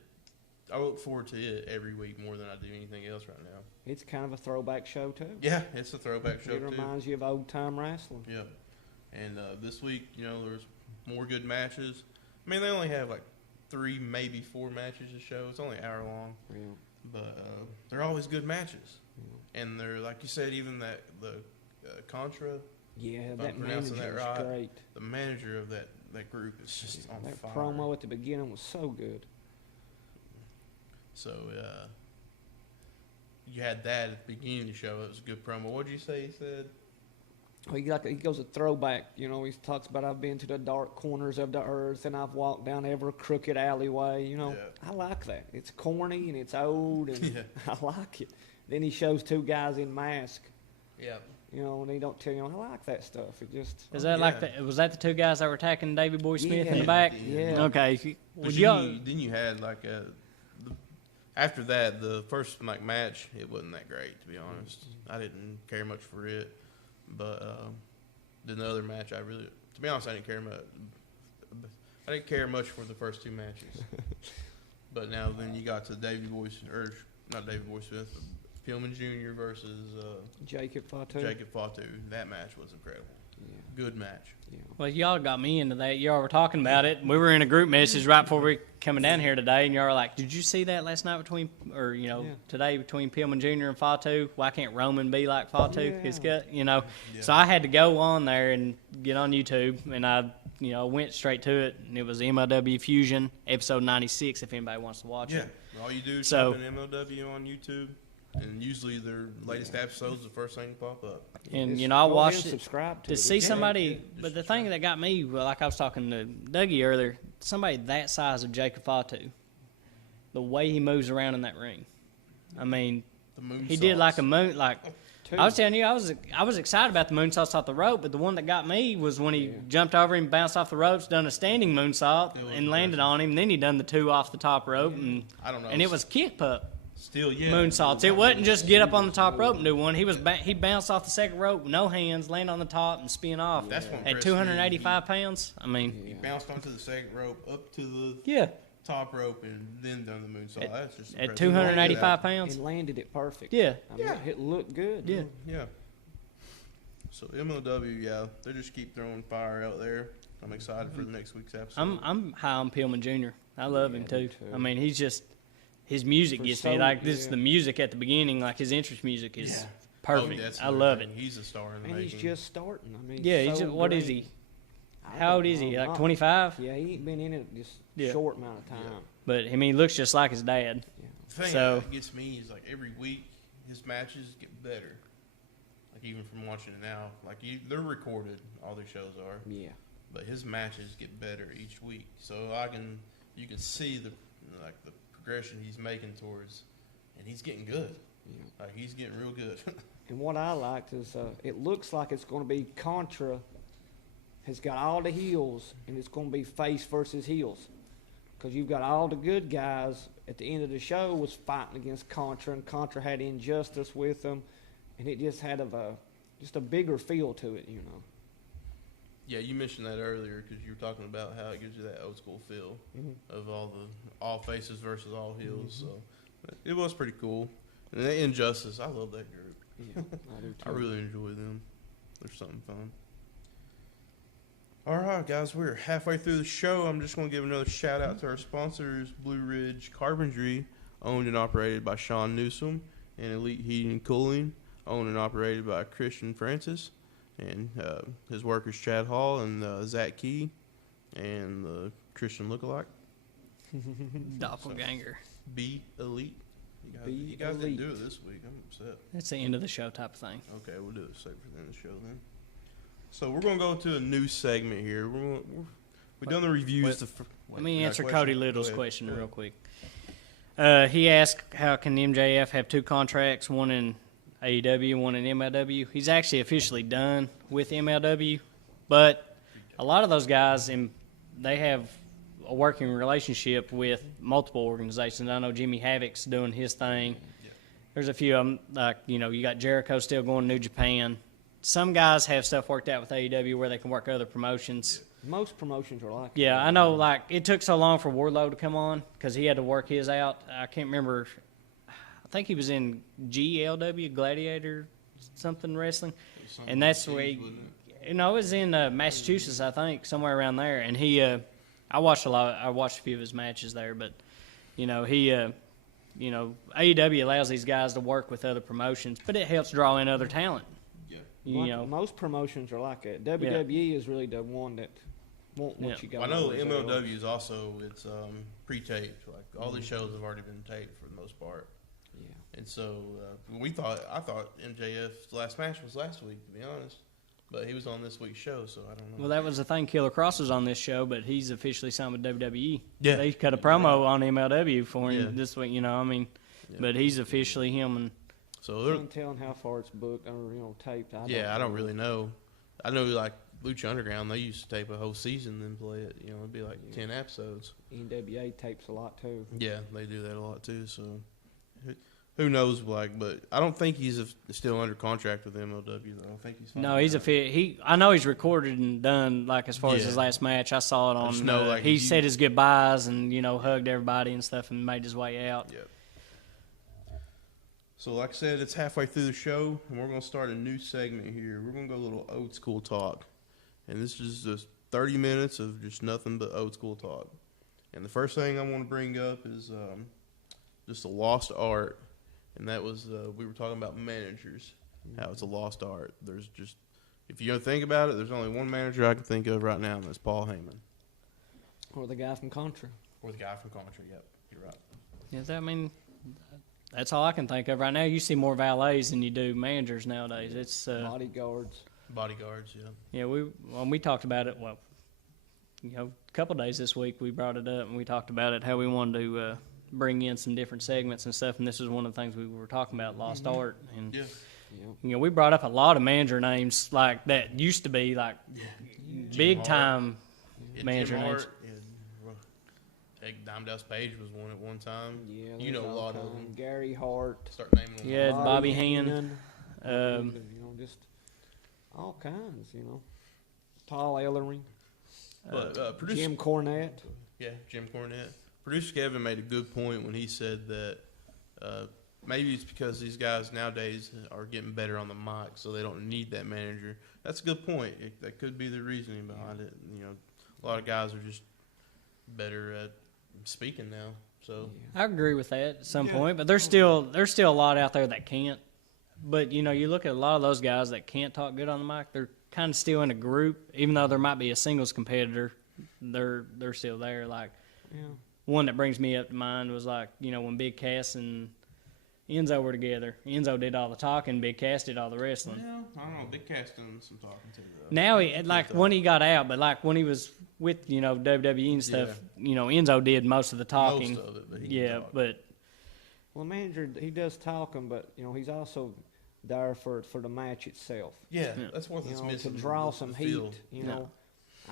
I look forward to it every week more than I do anything else right now. It's kind of a throwback show too. Yeah, it's a throwback show It too. reminds you of old time wrestling. Yep. And this week, there's more good matches. I mean, they only have like 3, maybe 4 matches a show. It's only an hour long. Yeah. But they're always good matches. And they're, like you said, even the Contra, Yeah, I'm that pronouncing manager that was right. great. the manager of that group is just on That fire. promo at the beginning was so good. So you had that at the beginning of the show. It was a good promo. What did you say he said? He goes a throwback. He talks about I've been to the dark corners of the earth and I've walked down every crooked alleyway. Yeah. I like that. It's corny and it's old and Yeah. I like it. Then he shows 2 guys in mask. Yeah. And he don't tell you. I like that stuff. It just Is that like yeah. was that the 2 guys that were attacking Davey Boy Smith in Yeah. the back? Yeah. Okay. But Well, then you had like after that, the first match, it wasn't that great, to be honest. I didn't care much for it. But then the other match, to be honest, I didn't care much. I didn't care much for the first 2 matches. But now then you got to not Davey Boy Smith, but Pillman Jr. versus Jacob Fatu. Jacob Fatu. That match was incredible. Yeah. Good match. Yeah. Well, y'all got me into that. Y'all were talking about it. We were in a group message right before we coming down here today, and y'all were like, "Did you see that last night today between Pillman Jr. and Fatu? Why can't Roman be like Fatu? Yeah. His gut, So I had to go on there and get on YouTube, and I, went straight to it, and it was MLW Fusion episode 96. If anybody wants to watch Yeah. it, All you do is So- type in MLW on YouTube, and usually their latest episodes the first thing to pop up. and Just I go ahead watched and it. subscribe to To it. see It's somebody, great. but the thing that got me, like I was talking to Dougie earlier, somebody that size of Jacob Fatu, the way he moves around in that ring, I mean, The moon he did like a moon, like Two. I was telling you, I was excited about the moonsaults off the rope, but the one that got me was when he jumped over him, bounced off the ropes, done a standing moonsault, It was and landed impressive. on him. Then he done the 2 off the top rope, and I don't know. and it was kick pup still, yeah. moonsaults. It wasn't just get up on the top rope and do one. He bounced off the second rope, no hands, land on the top, and spin off. That's what At impressed me. 285 pounds, I mean, He bounced onto the second rope, up to the yeah, top rope, and then done the moonsault. That's just at impressive. 285 pounds, And landed it perfect. yeah. I mean, it looked good. Yeah. Yeah. So MLW, yeah, they just keep throwing fire out there. I'm excited for the next week's episode. I'm high on Pillman Jr. I love him me too. too. I mean, he's just his music For gets so- me like this. yeah. The music at the beginning, like his entrance music, is Oh, perfect. that's I another love thing. it. He's a star in the And he's making. just starting. I mean, Yeah, he's so just, what is great. he? I How old don't is he? know. Like Not- 25? Yeah, he ain't been in it just Yeah. short amount of time. But I mean, he looks just like his dad. The thing So- that gets me is like every week his matches get better. Like even from watching it now, like they're recorded, all their shows are, Yeah. but his matches get better each week. So you can see the progression he's making towards, and he's getting good. Yeah. Like he's getting real good. And what I liked is it looks like it's going to be Contra has got all the heels, and it's going to be face versus heels. Because you've got all the good guys at the end of the show was fighting against Contra, and Contra had Injustice with them, and it just had just a bigger feel to it, Yeah, you mentioned that earlier because you were talking about how it gives you that old school feel of all faces versus all heels. So it was pretty cool. And the Injustice, I love that group. Yeah, I do too. I really enjoy them. They're something fun. All right, guys, we're halfway through the show. I'm just going to give another shout out to our sponsors, Blue Ridge Carpentry, owned and operated by Sean Newsom, and Elite Heating and Cooling, owned and operated by Christian Francis, and his workers Chad Hall and Zach Key, and Christian lookalike. Doppelganger. Be Elite. Be You guys didn't Elite. do it this week. I'm upset. That's the end of the show type of thing. Okay, we'll do it save for the end of the show then. So we're gonna go to a new segment here. We've done the reviews. Let me you got a answer question? Cody Go Little's ahead. question Go real ahead. quick. He asked, how can MJF have two contracts, one in AEW, one in MLW? He's actually officially done with MLW, but a lot of those guys, they have a working relationship with multiple organizations. I know Jimmy Havoc's doing his thing. There's a few of them, like, you got Jericho still going to New Japan. Some guys have stuff worked out with AEW where they can work other promotions. Most promotions are like Yeah, I know, like, it took so long for Wardlow to come on because he had to work his out. I can't remember. I think he was in GLW, Gladiator something wrestling. And that's where he, it was in Massachusetts, I think, somewhere around there. And he, I watched a few of his matches there, but, he, AEW allows these guys to work with other promotions, but it helps draw in other talent. Most promotions are like that. WWE is really the one that won't let you go. I know over there. MLW is also pre-taped. Like all the shows have already been taped for the most part. Yeah. And so I thought MJF's last match was last week, to be honest. But he was on this week's show, so I don't know. Well, that was the thing. Killer Cross was on this show, but he's officially signed with WWE. Yeah. They cut a promo on MLW for him Yeah. this week, but he's officially him. And So they're, Can't tell how far it's booked or taped. I don't really know. I know like Lucha Underground, they used to tape a whole season then play it. It'd be like 10 episodes. NWA tapes a lot too. Yeah, they do that a lot too. So who knows? But I don't think he's still under contract with MLW. Though. I think he's fine. no, he's a fit. I know he's recorded and done. Like as far as Yeah. his last match, I saw it I just on. know, like, he if you- said his goodbyes and hugged everybody and stuff and made his way out. Yep. So, like I said, it's halfway through the show, and we're going to start a new segment here. We're going to go a little old school talk. And this is just 30 minutes of just nothing but old school talk. And the first thing I want to bring up is just a lost art. And that was, we were talking about managers, how it's a lost art. There's just, if you think about it, there's only one manager I can think of right now, and that's Paul Heyman. Or the guy from Contra. Or the guy from Coventry, yep, you're right. Yeah, that's all I can think of right now. You see more valets than you do managers nowadays. It's Bodyguards. Bodyguards, yeah. yeah. When we talked about it, a couple of days this week, we brought it up and we talked about it how we wanted to bring in some different segments and stuff. And this is one of the things we were talking about, lost art. And Yeah. we brought up a lot of manager names like that used to be like big time Yeah, manager Jim names. Hart, Dime Dallas Page was one at one time. Yeah, You know there's a all lot of kinds. them. Gary Hart. Start naming them. Yeah, all. Bobby Heenan. Just all kinds. Paul Ellering, But producer, Jim Cornette. Jim Cornette. Producer Kevin made a good point when he said that maybe it's because these guys nowadays are getting better on the mic, so they don't need that manager. That's a good point. That could be the reasoning behind it. A lot of guys are just better at speaking now. So I agree with that at some point, but there's still a lot out there that can't. But you look at a lot of those guys that can't talk good on the mic. They're kind of still in a group, even though there might be a singles competitor. They're still there. Like one that brings me up to mind was like when Big Cass and Enzo were together. Enzo did all the talking. Big Cass did all the wrestling. yeah, I don't know. Big Cass done some talking too. Now when he got out, but like when he was with WWE and stuff, Enzo did most of the talking. Most of it, but he can talk. but Well, the manager, he does talking, but he's also there for the match itself. Yeah, that's one that's To missing. draw the some field. heat.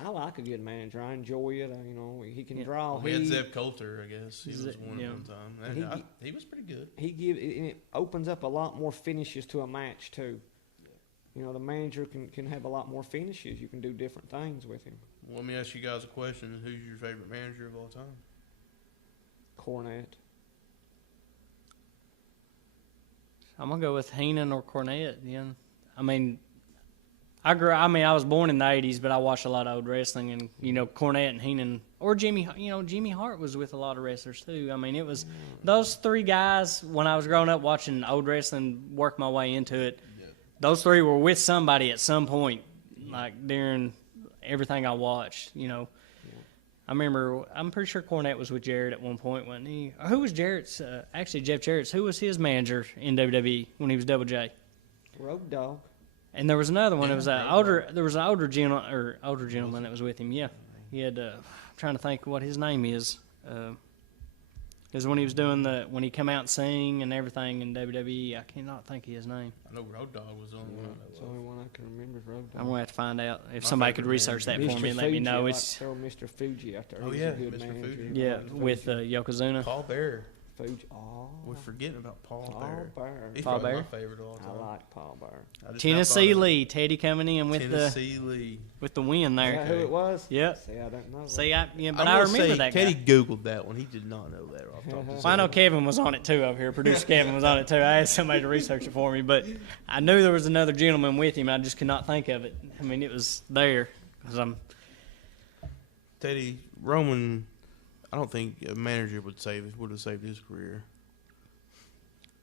I like a good manager. I enjoy it. He can draw We heat. had Zeb Coulter, I guess. He was one yeah. at one time. And And he was pretty good. It opens up a lot more finishes to a match too. The manager can have a lot more finishes. You can do different things with him. Well, let me ask you guys a question. Who's your favorite manager of all time? Cornette. I'm gonna go with Heenan or Cornette. Yeah, I mean, I was born in the '80s, but I watched a lot of old wrestling, and Cornette and Heenan or Jimmy. Jimmy Hart was with a lot of wrestlers too. I mean, it was those three guys when I was growing up watching old wrestling, work my way into it. Yeah. Those three were with somebody at some point, like during everything I watched. I remember, I'm pretty sure Cornette was with Jarrett at one point, wasn't he? Who was Jarrett's, actually Jeff Jarrett's, who was his manager in WWE when he was Double J? Road Dogg. And there was another one, there was an older gentleman that was with him, yeah. He had, I'm trying to think what his name is. Because when he was when he come out and sing and everything in WWE, I cannot think of his name. I know Road Dogg was the only one. That's the only one I can remember is Road Dogg. I'm going to have to find out if somebody could research that for me and let me know. It's throw Mr. Fuji out there. Oh, He's yeah, a good Mr. manager. Fuji. yeah, with Yokozuna. Paul Bearer. Fuji. Oh, We're forgetting about Paul Paul Bearer. Bearer. He's Paul probably Bearer? my favorite of all I time. like Paul Bearer. I just Tennessee now thought Lee, Teddy coming in with Tennessee Lee. with the win Is there. that who it was? Yep. See, I don't know. that. See, I I'm remember gonna say that Teddy guy. Googled that one. He did not know that off the top of his Well, I know head. Kevin was on it too over here. Producer Kevin was on it too. I had somebody to research it for me, but I knew there was another gentleman with him. I just could not think of it. I mean, it was there because Teddy Roman, I don't think a manager would have saved his career.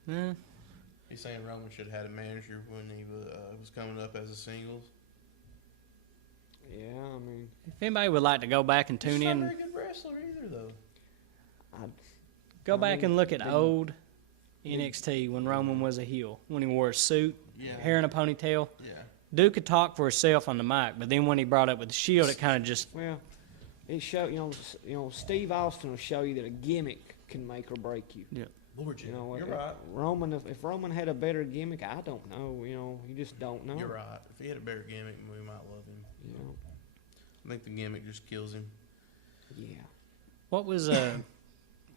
He's saying Roman should have had a manager when he was coming up as a singles. Yeah, I mean, if anybody would like to go back and tune He's not a in, very good wrestler either, though. go back and look at old NXT when Roman was a heel, when he wore a suit, hair in a ponytail. Yeah. Dude could talk for himself on the mic, but then when he brought up with the Shield, it kind of just well, it show Steve Austin will show you that a gimmick can make or break you. yeah. Lord, You know, you're if right. Roman, if Roman had a better gimmick, I don't know. You just don't know. You're right. If he had a better gimmick, we might love him. You know, I think the gimmick just kills him. yeah. What was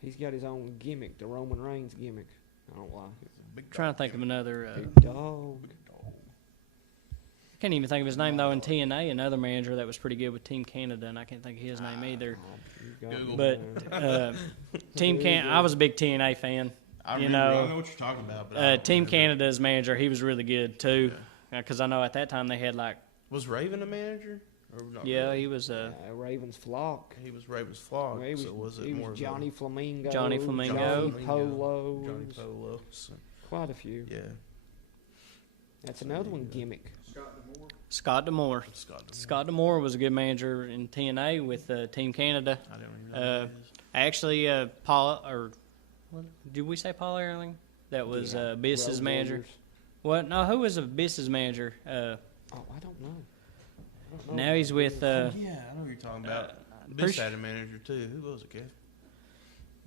He's got his own gimmick, the Roman Reigns gimmick. I don't like it. Big trying to think of another. Big dog. I can't even think of his name though. In TNA, another manager that was pretty good with Team Canada, and I can't think of his name either. You got Google. me But there. Team Can, I was a big TNA fan. I You remember, I know, know what you're talking about. But I don't Team remember. Canada's manager, he was really good too. Because I know at that time they had like, Was Raven a manager? Or not yeah, really? he was Raven's flock. He was Raven's flock. He was, so was it he more was of a- Johnny Flamingo. Johnny Flamingo. Johnny Polo. Johnny Polo. So, Quite a few. yeah. That's another one gimmick. Scott D'Amore. Scott D'Amore was a good manager in TNA with Team Canada. I don't even know. Who that is. Actually, Paul, or what, did we say Paul Erling? That was Yeah, Biss's Road manager. Warriors. What? No, who was Biss's manager? Oh, I don't know. Now he's with Yeah, I know who you're talking about. pretty Biss su- had a manager too. Who was it, Kev?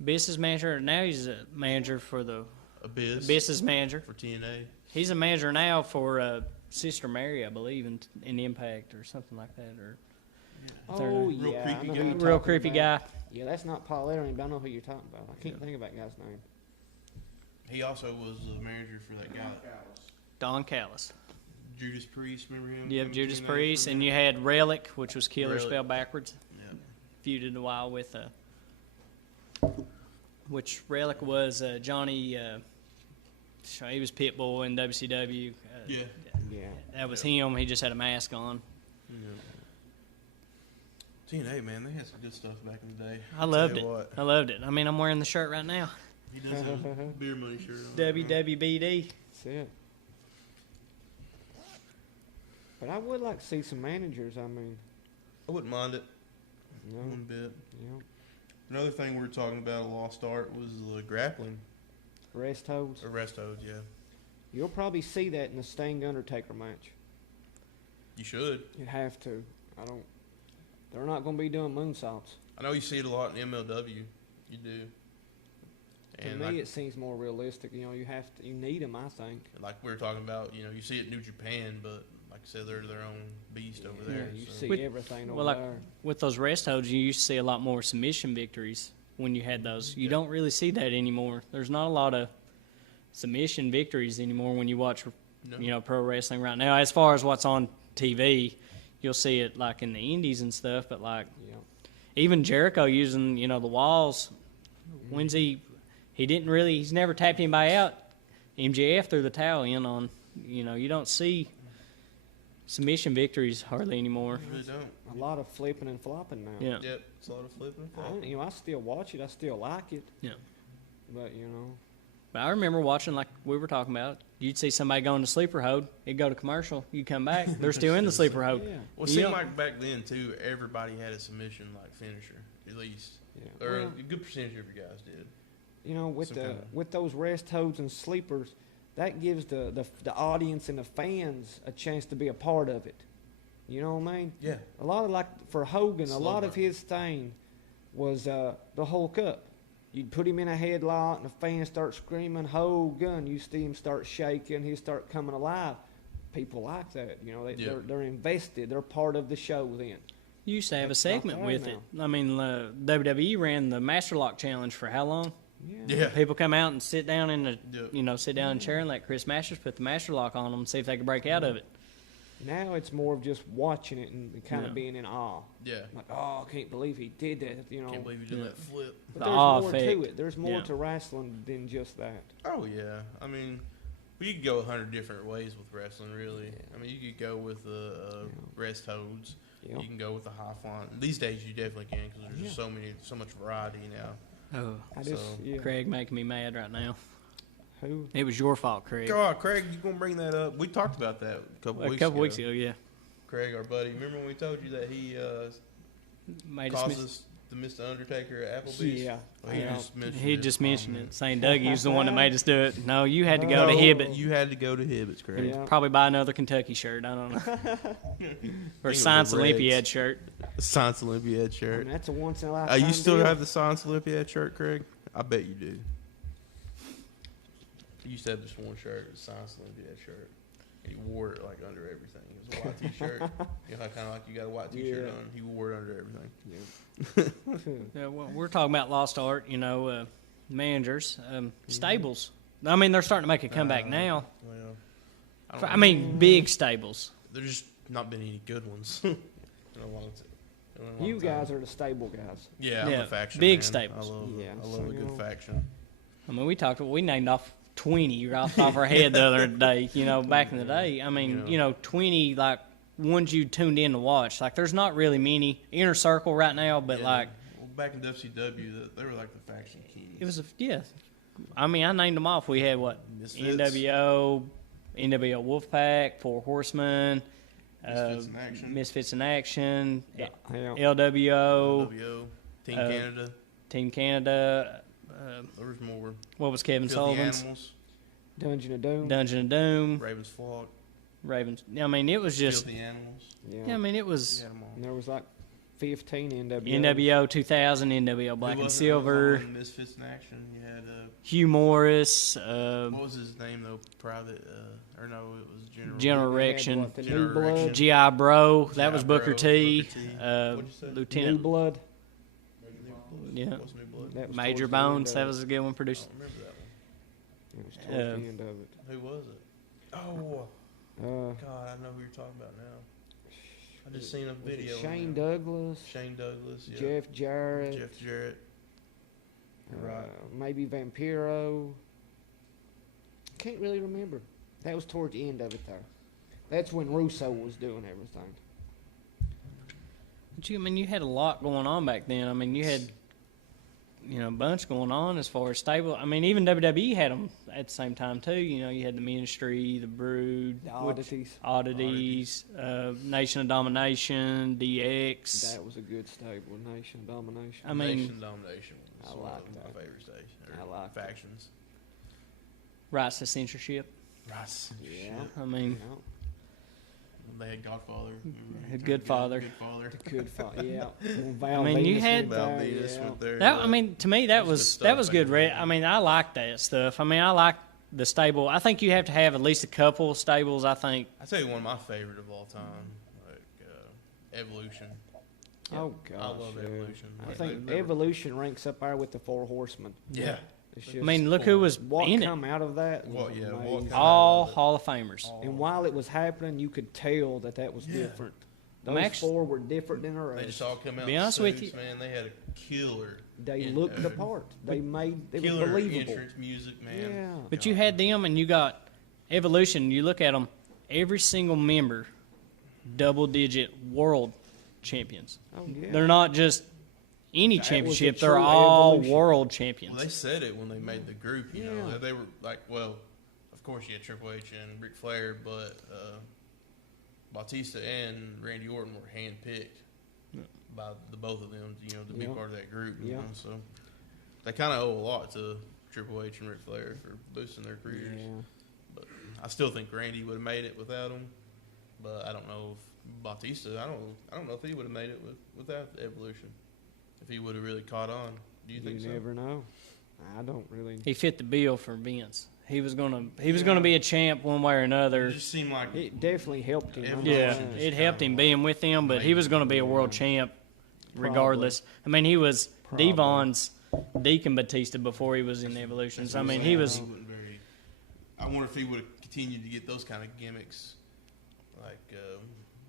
Biss's manager. Now he's a manager for the Abyss. Biss's manager. For TNA. He's a manager now for Sister Mary, I believe, in Impact or something like that. Or Oh, Real yeah. creepy I know who guy. you're real talking creepy about. guy. Yeah, that's not Paul Ellering, but I know who you're talking about. I can't think of that guy's name. He also was the manager for that guy, Don Callis. Judas Priest. Remember him? You have coming Judas to TNA Priest, for a and minute? you had Relic, which was Killer Relic. spelled backwards. Yeah. Feuded a while with, which Relic was Johnny. He was Pitbull in WCW. Yeah. Yeah. That was him. He just had a mask on. TNA, man, they had some good stuff back in the day. I loved Tell it. you what, I loved it. I mean, I'm wearing the shirt right now. he does have a beer money shirt on. WWBD. That's it. But I would like to see some managers. I mean, I wouldn't mind it you know, one bit. you know, Another thing we were talking about, a lost art, was the grappling. rest holds. Arrest holds, yeah. You'll probably see that in the Sting Undertaker match. You should. You have to. I don't. They're not going to be doing moonsaults. I know you see it a lot in MLW. You do. To And me, like, it seems more realistic. You know, you have to. You need them. I think. like we were talking about, you know, you see it in New Japan, but like I said, they're their own beast over Yeah, there. you so. see With- everything over well, like- there. With those rest holds, you used to see a lot more submission victories when you had those. You don't really see that anymore. There's not a lot of submission victories anymore when you watch, No. pro wrestling right now. As far as what's on TV, you'll see it like in the indies and stuff. But like Yeah. even Jericho using, the walls. When's he didn't really. He's never tapped anybody out MJF threw the towel in on. You don't see submission victories hardly anymore. You really don't. A lot of flipping and flopping now. Yeah. Yep, it's a lot of flipping. I still watch it. I still like it. Yeah. But But I remember watching, like we were talking about, you'd see somebody go in the sleeper hold, it'd go to commercial, you come back, they're still in the sleeper hold. yeah. Well, it seemed like back then too, everybody had a submission like finisher at least, Yeah. or Well, a good percentage of your guys did. with Some the kinda- with those rest holds and sleepers, that gives the audience and the fans a chance to be a part of it. You know what I mean? Yeah. A lot of, like, for Hogan, Slow a lot of burn. his thing was the Hulk up. You'd put him in a headlock, and the fans start screaming, Hogan. You see him start shaking, he start coming alive. People like that. Yeah. They're invested. They're part of the show then. You used to have a That's not segment there with now. it. I mean, WWE ran the Master Lock Challenge for how long? Yeah. People come out and sit down in Yep. sit down in a chair and let Chris Masters put the Master Lock on them and see if they could break out of it. Now it's more of just watching it and kind Yeah. of being in awe. Yeah. Like, oh, I can't believe he did that. Can't believe you did Yeah. that flip. But The there's awe more effect. to it. There's more Yeah. to wrestling than just that. Oh yeah, I mean, you could go 100 different ways with wrestling. Really, Yeah. I mean, you could go with the rest holds. Yeah. You can go with the high flying. These days, you definitely can because there's just so much variety now. Oh, I just, So- yeah. Craig making me mad right now. Who? It was your fault, Craig. God, Craig, you gonna bring that up? We talked about that a couple weeks ago, yeah. Craig, our buddy, remember when we told you that he Made us caused miss- us to miss the Undertaker at Applebee's? Yeah. Well, he Yeah. just mentioned He it. just Oh, mentioned man. it, saying Dougie was the one that made us do it. No, you had to go No, to Hibbett. You had to go to Hibbett's, Craig. Yeah. Probably buy another Kentucky shirt. I don't know. Or was Science the Reds. Olympiad shirt. The Science Olympiad I shirt. mean, that's a once in a lifetime. You still deal. have the Science Olympiad shirt, Craig? I bet you do. You used to have this one shirt, the Science Olympiad shirt. And he wore it like under everything. It was a white T-shirt. Kind of like you got a white T-shirt Yeah. on. He wore it under everything. Yeah, well, we're talking about lost art, managers, stables. I mean, they're starting to make a comeback now. Well, I mean, big stables. there's just not been any good ones in a long time. You guys are the stable guys. Yeah, I'm Yeah, a faction. big man. staples. Yeah, I love so, a good faction. I mean, we named off 20 right off our head the other day, back in the day. I mean, Yeah. 20, like, ones you tuned in to watch. Like, there's not really many. Inner Circle right now, but, Yeah. like, Well, back in WCW, they were like the faction keys. it was, I mean, I named them off. We had, Misfits. NWO, NWO Wolfpack, Four Horsemen, Misfits in Action. Misfits in Action, Yeah. LWO, WO, Team uh, Canada. Team Canada. There was more. What was Kevin Filthy Sullivan's? Animals, Dungeon of Doom. Dungeon of Doom, Ravens Flock, Ravens. I mean, it was just. Filthy Animals. Yeah. Yeah, I mean, it We was had 'em all. And there was like 15 NWO. NWO 2000, NWO Black Who and wasn't Silver, on Misfits in Action. You had Hugh Morris, what was his name though? Private or no? It was General. General We had, Erection, what, the General New Blood. Erection. G.I. Bro. That G.I. was Booker Bro, T. Booker T. What'd you say? New Lieutenant. Blood. Yeah. What's New Blood? That was Major towards the end Bones. of That it. was a good one I produced. don't remember that one. It was towards uh, the end of it. Who was it? Oh Uh, God, I know who you're talking about now. I just seen a was it video. on Shane there. Douglas, Shane Douglas. Yeah. Jeff Jarrett, Jeff Jarrett. You're right. maybe Vampiro. Can't really remember. That was towards the end of it, though. That's when Russo was doing everything. But I mean, you had a lot going on back then. I mean, you had, a bunch going on as far as stable. I mean, even WWE had them at the same time too. You had the Ministry, the Brood, The which- Oddities. Oddities, Nation of Domination, DX. That was a good stable. Nation Domination. I mean, Nation Domination was I one like of that. my favorite stations. I like that. factions. rights to censorship. Right. Yeah. I mean, Yeah. They had Godfather. Had Good Father. Good Father. Good fight. Yeah. When Val I mean, you Venus had- went Val there, Venus yeah. went there. that. I mean, to me, that That's good was stuff that was back good. in the day. I mean, I like that stuff. I mean, I like the stable. I think you have to have at least a couple stables. I think. I tell you, one of my favorite of all time, like Evolution. Oh, gosh. I love yeah. Evolution. I Like, think they never- Evolution ranks up there with the Four Horsemen. Yeah. It's I just, mean, look who was what in it. come out of that was What- yeah, what amazing. come out- All Hall of Famers. And while it was happening, you could tell that was Yeah. different. Those actually- 4 were different than the They just rest. all come out. Be in honest with suits, you- man. They had a killer. They in- looked the part. They was Killer believable. entrance music, man. Yeah. But you had them, and you got Evolution. You look at them, every single member, double-digit world champions. Oh yeah. They're not just any That was a championship; true they're all Evolution. world champions. Well, they said it when they made the group. You know, Yeah. they were like, well, of course you had Triple H and Ric Flair, but Batista and Randy Orton were handpicked by the both of them. You know, to be Yeah. part of that group. You Yeah. know, so they kind of owe a lot to Triple H and Ric Flair for boosting their careers. Yeah. But I still think Randy would have made it without him. But I don't know if Batista. I don't know if he would have made it without the Evolution. If he would have really caught on. Do you think You so? never know. I don't really. He fit the bill for Vince. He was gonna be a champ one way or another. It just seemed like It definitely helped him. I'm Yeah, not lying. it helped him being with them, but he was going to be a world champ regardless. I mean, he was Probably. Devon's Deacon Batista before he was in the Evolutions. I mean, he was. wasn't very. I wonder if he would have continued to get those kind of gimmicks, like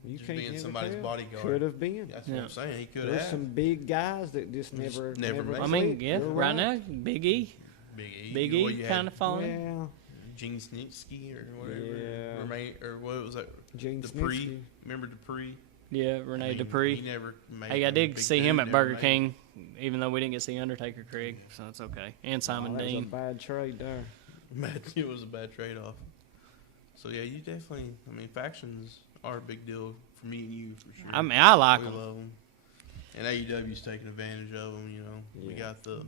You just can't being never somebody's tell. bodyguard. Could have been. That's what Yeah. I'm saying. He could There's have. some big guys that just never never made I it. mean, clicked. yeah, You're right now, Big E, Big E. Big Well, E you kind had of falling. Yeah. Gene Snitsky or whatever. Yeah. Or what was that? Gene Dupree. Snitsky. Remember Dupree? Yeah, Rene I mean, Dupree. He never made Hey, I it. did Big see dude, him at never Burger made it. King, even though we didn't get to see Undertaker Craig, so it's okay. And Simon Oh, that was a Dean. bad trade there. It was a bad trade off. So yeah, you definitely. I mean, factions are a big deal for me and you for sure. I mean, I like we them. love them, and AEW's taking advantage of them. You know, we Yeah. got the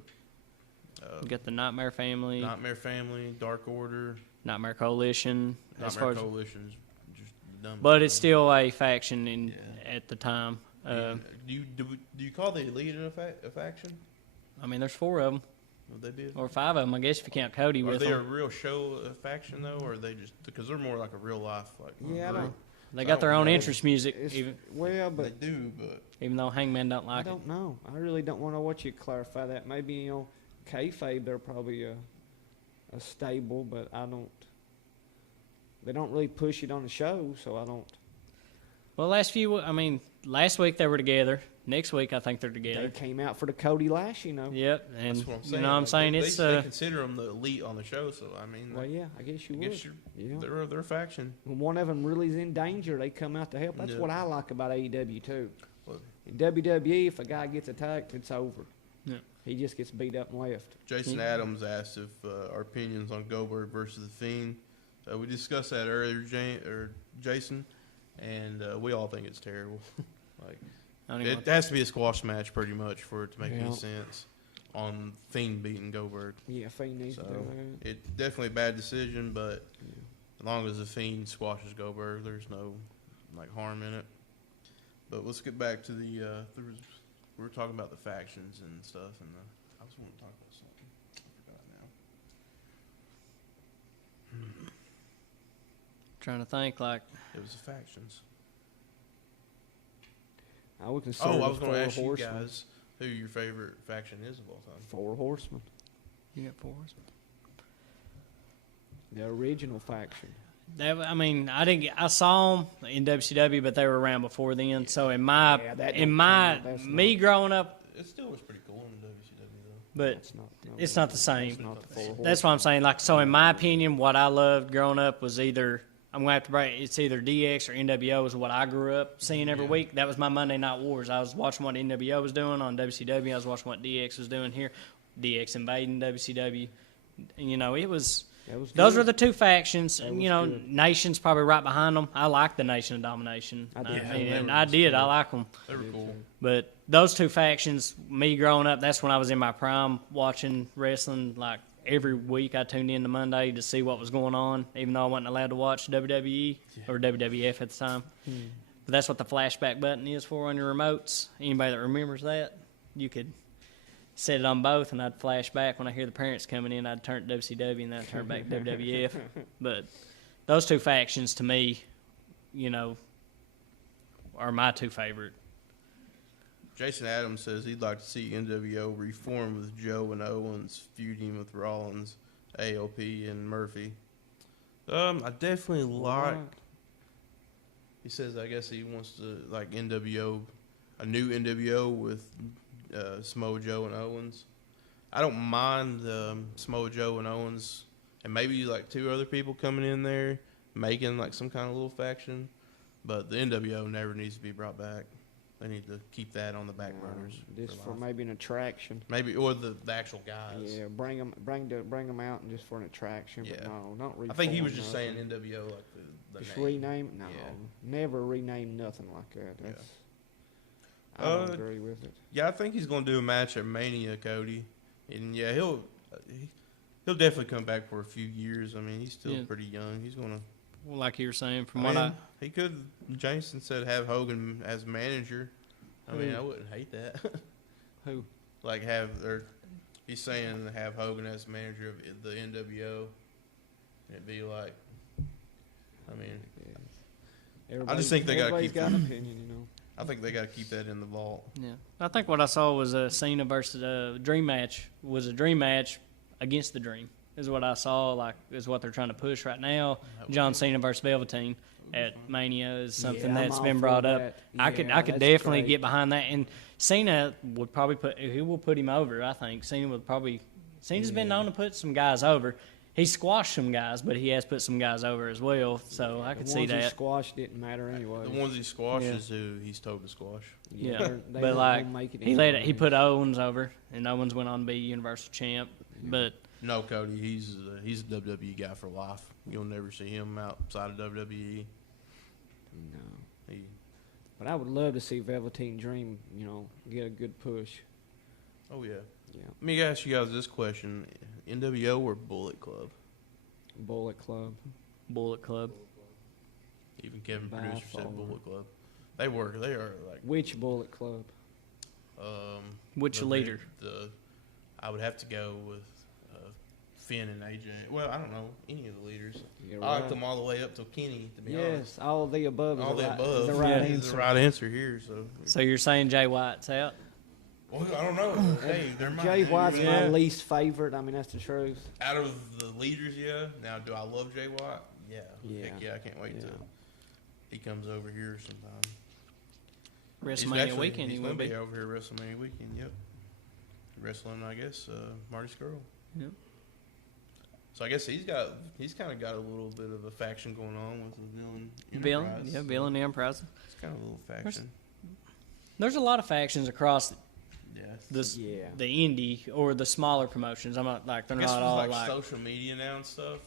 We got the Nightmare Family, Nightmare Family, Dark Order, Nightmare Coalition. As far Nightmare as, Coalition's just dumb. but it's still a faction in Yeah. at the time. Do you call the Elite a faction? I mean, there's 4 of them, What they did? or 5 of them, I guess, if you count Cody Are with they a them. real show faction though, or are they just because they're more like a real life like? Yeah, I group? don't. They got their own know. entrance music, It's, even well, They but do, but though Hangman don't I like it. don't know. I really don't want to watch you clarify that. Maybe kayfabe they're probably a stable, but I don't. They don't really push it on the show, so I don't. Well, last week they were together. Next week I think they're They together. came out for the Cody Lash, Yep, and that's what I'm saying. you know what I'm Like, saying? they, It's they consider them the Elite on the show, so I mean, Well, yeah, I guess you I would. guess Yeah. they're a faction. When one of them really is in danger, they come out to help. That's Yeah. what I like about AEW too. Well- In WWE, if a guy gets attacked, it's over. Yeah. He just gets beat up and left. Jason Adams asked if our opinions on Goldberg versus the Fiend. We discussed that earlier, Jason, and we all think it's terrible. Like I don't even it has to be a squash match, pretty much, for it to make Yeah. any sense. On Fiend beating Goldberg, Yeah, Fiend needs to do so that. it's definitely a bad decision. But as long as the Fiend squashes Goldberg, there's no harm in it. But let's get back to the. We were talking about the factions and stuff, and I was wanting to talk about something. I forgot now. trying to think like It was the factions. I would consider Oh, I the was going to Four ask you Horsemen. guys who your favorite faction is of all time. 4 Horsemen, you got 4. the original faction. I didn't. I saw them in WCW, but they were around before then. So in my Yeah, that in don't my count. That's me not- growing up, It still was pretty cool in WCW though. but It's not. No, it's not the same. It's not the 4 Horsemen. That's what I'm saying. Like, so in my opinion, what I loved growing up was either I'm gonna have to break. It's either DX or NWO is what I grew up seeing every week. That was my Monday Night Wars. I was watching what NWO was doing on WCW. I was watching what DX was doing here. DX invading WCW. And, it was. That was Those good. were the 2 factions. That And, was good. Nation's probably right behind them. I like the Nation of Domination. I did. I did. I like them. They were cool. But those 2 factions, me growing up, that's when I was in my prime watching wrestling. Like every week, I tuned in to Monday to see what was going on, even though I wasn't allowed to watch WWE or WWF at the time. But that's what the flashback button is for on your remotes. Anybody that remembers that, you could set it on both, and I'd flash back when I hear the parents coming in. I'd turn to WCW, and then I'd turn back to WWF. But those 2 factions, to me, are my 2 favorite. Jason Adams says he'd like to see NWO reform with Joe and Owens feuding with Rollins, AOP, and Murphy. I definitely like. He says I guess he wants to like NWO, a new NWO with Samoa Joe and Owens. I don't mind Samoa Joe and Owens, and maybe like 2 other people coming in there making like some kind of little faction. But the NWO never needs to be brought back. They need to keep that on the back burners. Just for life. maybe an attraction. Maybe or the actual guys. Yeah, bring them out and just for an attraction. But Yeah. no, not reform. I think he was just nothing. saying NWO like the Just name. rename? No, Yeah. never rename nothing like that. Yeah. That's, I don't Uh, agree with it. Yeah, I think he's going to do a match at Mania, Cody, and yeah, he'll definitely come back for a few years. I mean, he's still pretty young. He's going to. Well, like you were saying, from I what mean, he could. Jason said have Hogan as manager. I mean, Who? I wouldn't hate that. Who? Like he's saying have Hogan as manager of the NWO. It'd be like, I mean, I just think they got to everybody's keep. got an opinion, you know. I think they got to keep that in the vault. Yeah, I think what I saw was a Cena versus Dream match. Was a Dream match against the Dream. Is what I saw. Like is what they're trying to push right now. John Cena versus Velveteen at Mania is something Yeah, I'm that's all been for brought up. that. I could Yeah, definitely that's great. get behind that. And Cena would probably put him over. I think Cena's been known to put some guys over. He squashed some guys, but he has put some guys over as well. So I could The see ones he that. squashed didn't matter anyway. The ones he squashes, who he's told to squash. Yeah, they but won't like make it he anyway. put Owens over, and Owens went on to be Universal Champ. But No, Cody, he's a WWE guy for life. You'll never see him outside of WWE. No. He, But I would love to see Velveteen Dream, you know, get a good push. oh yeah. Yeah. Let me ask you guys this question: NWO or Bullet Club? Bullet Club. Bullet Club. Even Kevin By Producer said far. Bullet Club. They are like Which Bullet Club? Which the- leader? I would have to go with Finn and AJ. Well, I don't know any of the leaders. You're I like right. them all the way up to Kenny. To be honest, Yes, all of the above. all is the right, above Is the right Yeah. is answer. the right answer here. So, So you're saying Jay White's out? well, I don't know. Hey, there might Jay be. White's my Yeah. least favorite. I mean, that's the truth. Out of the leaders, yeah. Now, do I love Jay White? Yeah. Yeah. Heck yeah, I can't wait Yeah. till he comes over here sometime. WrestleMania weekend He's he will gonna be. be over here WrestleMania weekend. Yep. Wrestling, I guess, Marty Scurll. Yep. So I guess he's kind of got a little bit of a faction going on with the villain. Villain, Enterprise. yeah, Villain Enterprise. It's kind of a little faction. There's a lot of factions across Yeah. this, Yeah. the indie or the smaller promotions. I'm not like they're I guess not with all like, like social media now and stuff,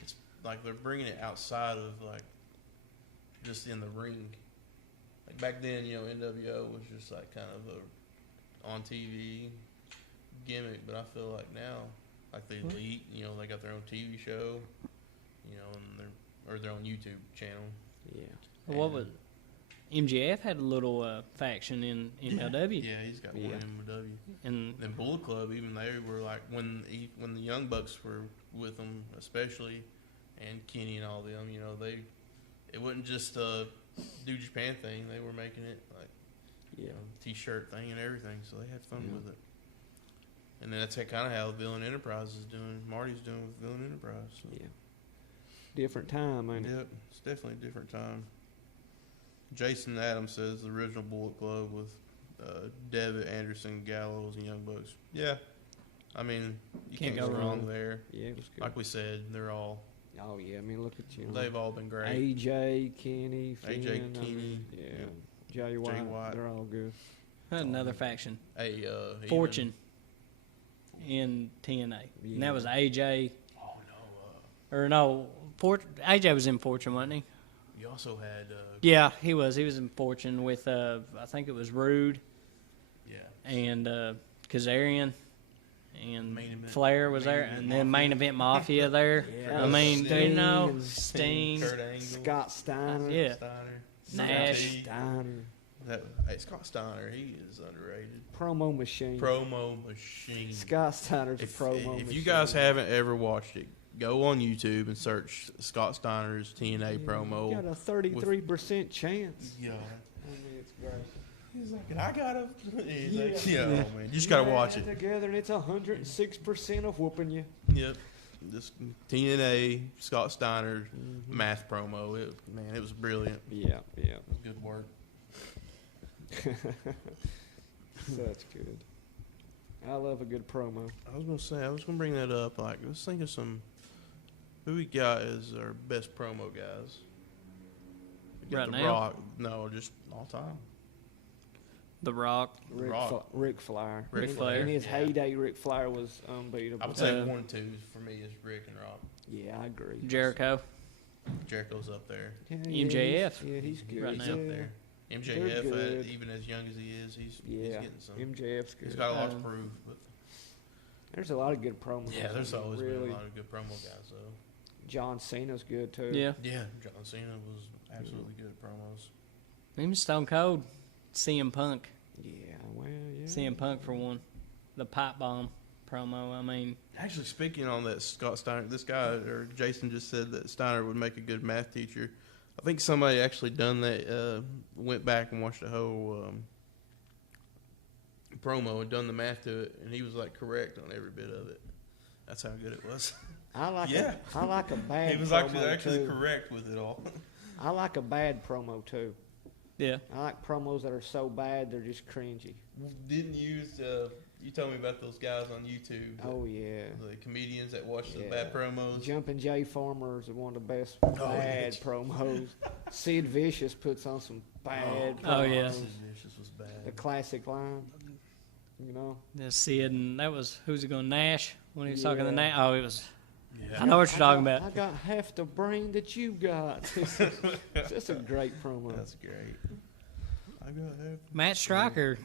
it's like they're bringing it outside of like just in the ring. Like back then, you know, NWO was just like kind of a on TV gimmick, but I feel like now, like the Elite, you know, they got their own TV show, you know, and their own YouTube channel. Yeah. what was MJF had a little faction in MLW, Yeah, he's got Yeah. one MW. and Then Bullet Club, even they were like when the Young Bucks were with them, especially, and Kenny and all them. You know, it wasn't just a Do Japan thing. They were making it like Yeah. T-shirt thing and everything. So they had fun Yeah. with it. And then that's kind of how Villain Enterprise is doing. Marty's doing with Villain Enterprise. So. Yeah. Different time, ain't it? Yep, it's definitely a different time. Jason Adams says the original Bullet Club with Devitt, Anderson, Gallows, and Young Bucks. Yeah, I mean you Can't can't, go go wrong wrong. there. Yeah, it was good. Like we said, they're all Oh yeah, I mean, look at you. they've all been great. AJ, Kenny, Finn, AJ, I Kenny, mean, yeah, yep. Jay White, White. they're all good. another faction, Hey, even- Fortune in TNA, and that was AJ. Oh no, Or no, AJ was in Fortune, wasn't he? you also had Yeah, he was. He was in Fortune with I think it was Rude yeah. and Kazarian and Main Event- Flair was Main there, Event and then Main Event Mafia there. Yeah, I mean, do you know Sting, Sting? Kurt Angle, Scott Steiner. Yeah. Steiner, Nash. T. Steiner. Hey, Scott Steiner, he is underrated. Promo machine. Promo machine. Scott Steiner's a If promo you machine. guys haven't ever watched it, go on YouTube and search Scott Steiner's TNA promo. You got a 33% chance. Yeah. I mean, it's great. He's like, and I gotta. He's like, Yeah. yeah, oh, man, you just gotta You watch add it. together, and it's 106% of whooping you. Yep. this TNA Scott Steiner math promo. It was brilliant. Yeah. It was good work. Such good. I love a good promo. I was gonna bring that up. Like, let's think of who we got as our best promo guys. We got Right The now? Rock. No, just all time. The Rock. Rock. Ric Flair. Ric Flair. In his Yeah. heyday, Ric Flair was unbeatable. I would say 1 1 and 2 for me is Rick and Rock. Yeah, I agree. Jericho. Jericho's up there. Yeah, MJF. he's good. Right He's now. up there. They're MJF, good. even as young as he is, he's Yeah, getting some. MJF's good. He's got a lot to prove. But There's a lot of good promos. yeah, there's always really. been a lot of good promo guys, though. John Cena's good too. Yeah. Yeah, John Cena was absolutely good at promos. Even Stone Cold. CM Punk. Yeah. Well, yeah. CM Punk for one. The pipe bomb promo. I mean, Actually, speaking on that, Scott Steiner, this guy, or Jason just said that Steiner would make a good math teacher. I think somebody actually done that, went back and watched the whole promo and done the math to it, and he was like correct on every bit of it. That's how good it was. I like Yeah. I like a bad. He was promo actually too. correct with it all. I like a bad promo too. yeah. I like promos that are so bad they're just cringy. Didn't use, you told me about those guys on YouTube. Oh yeah. The comedians that watch the Yeah. bad promos. Jumpin' Jay Farmer is one of the best yeah. bad promos. Sid Vicious puts on some bad. Oh, yeah. Sid Vicious was The bad. classic line. You know. Yeah, Sid, and that was, who's it going, Nash? When he was talking to Yeah. Nash? Oh, it was, Yeah. I know what you're talking I about. got half the brain that you got. It's just a great promo. That's great. I got half. Matt Stryker,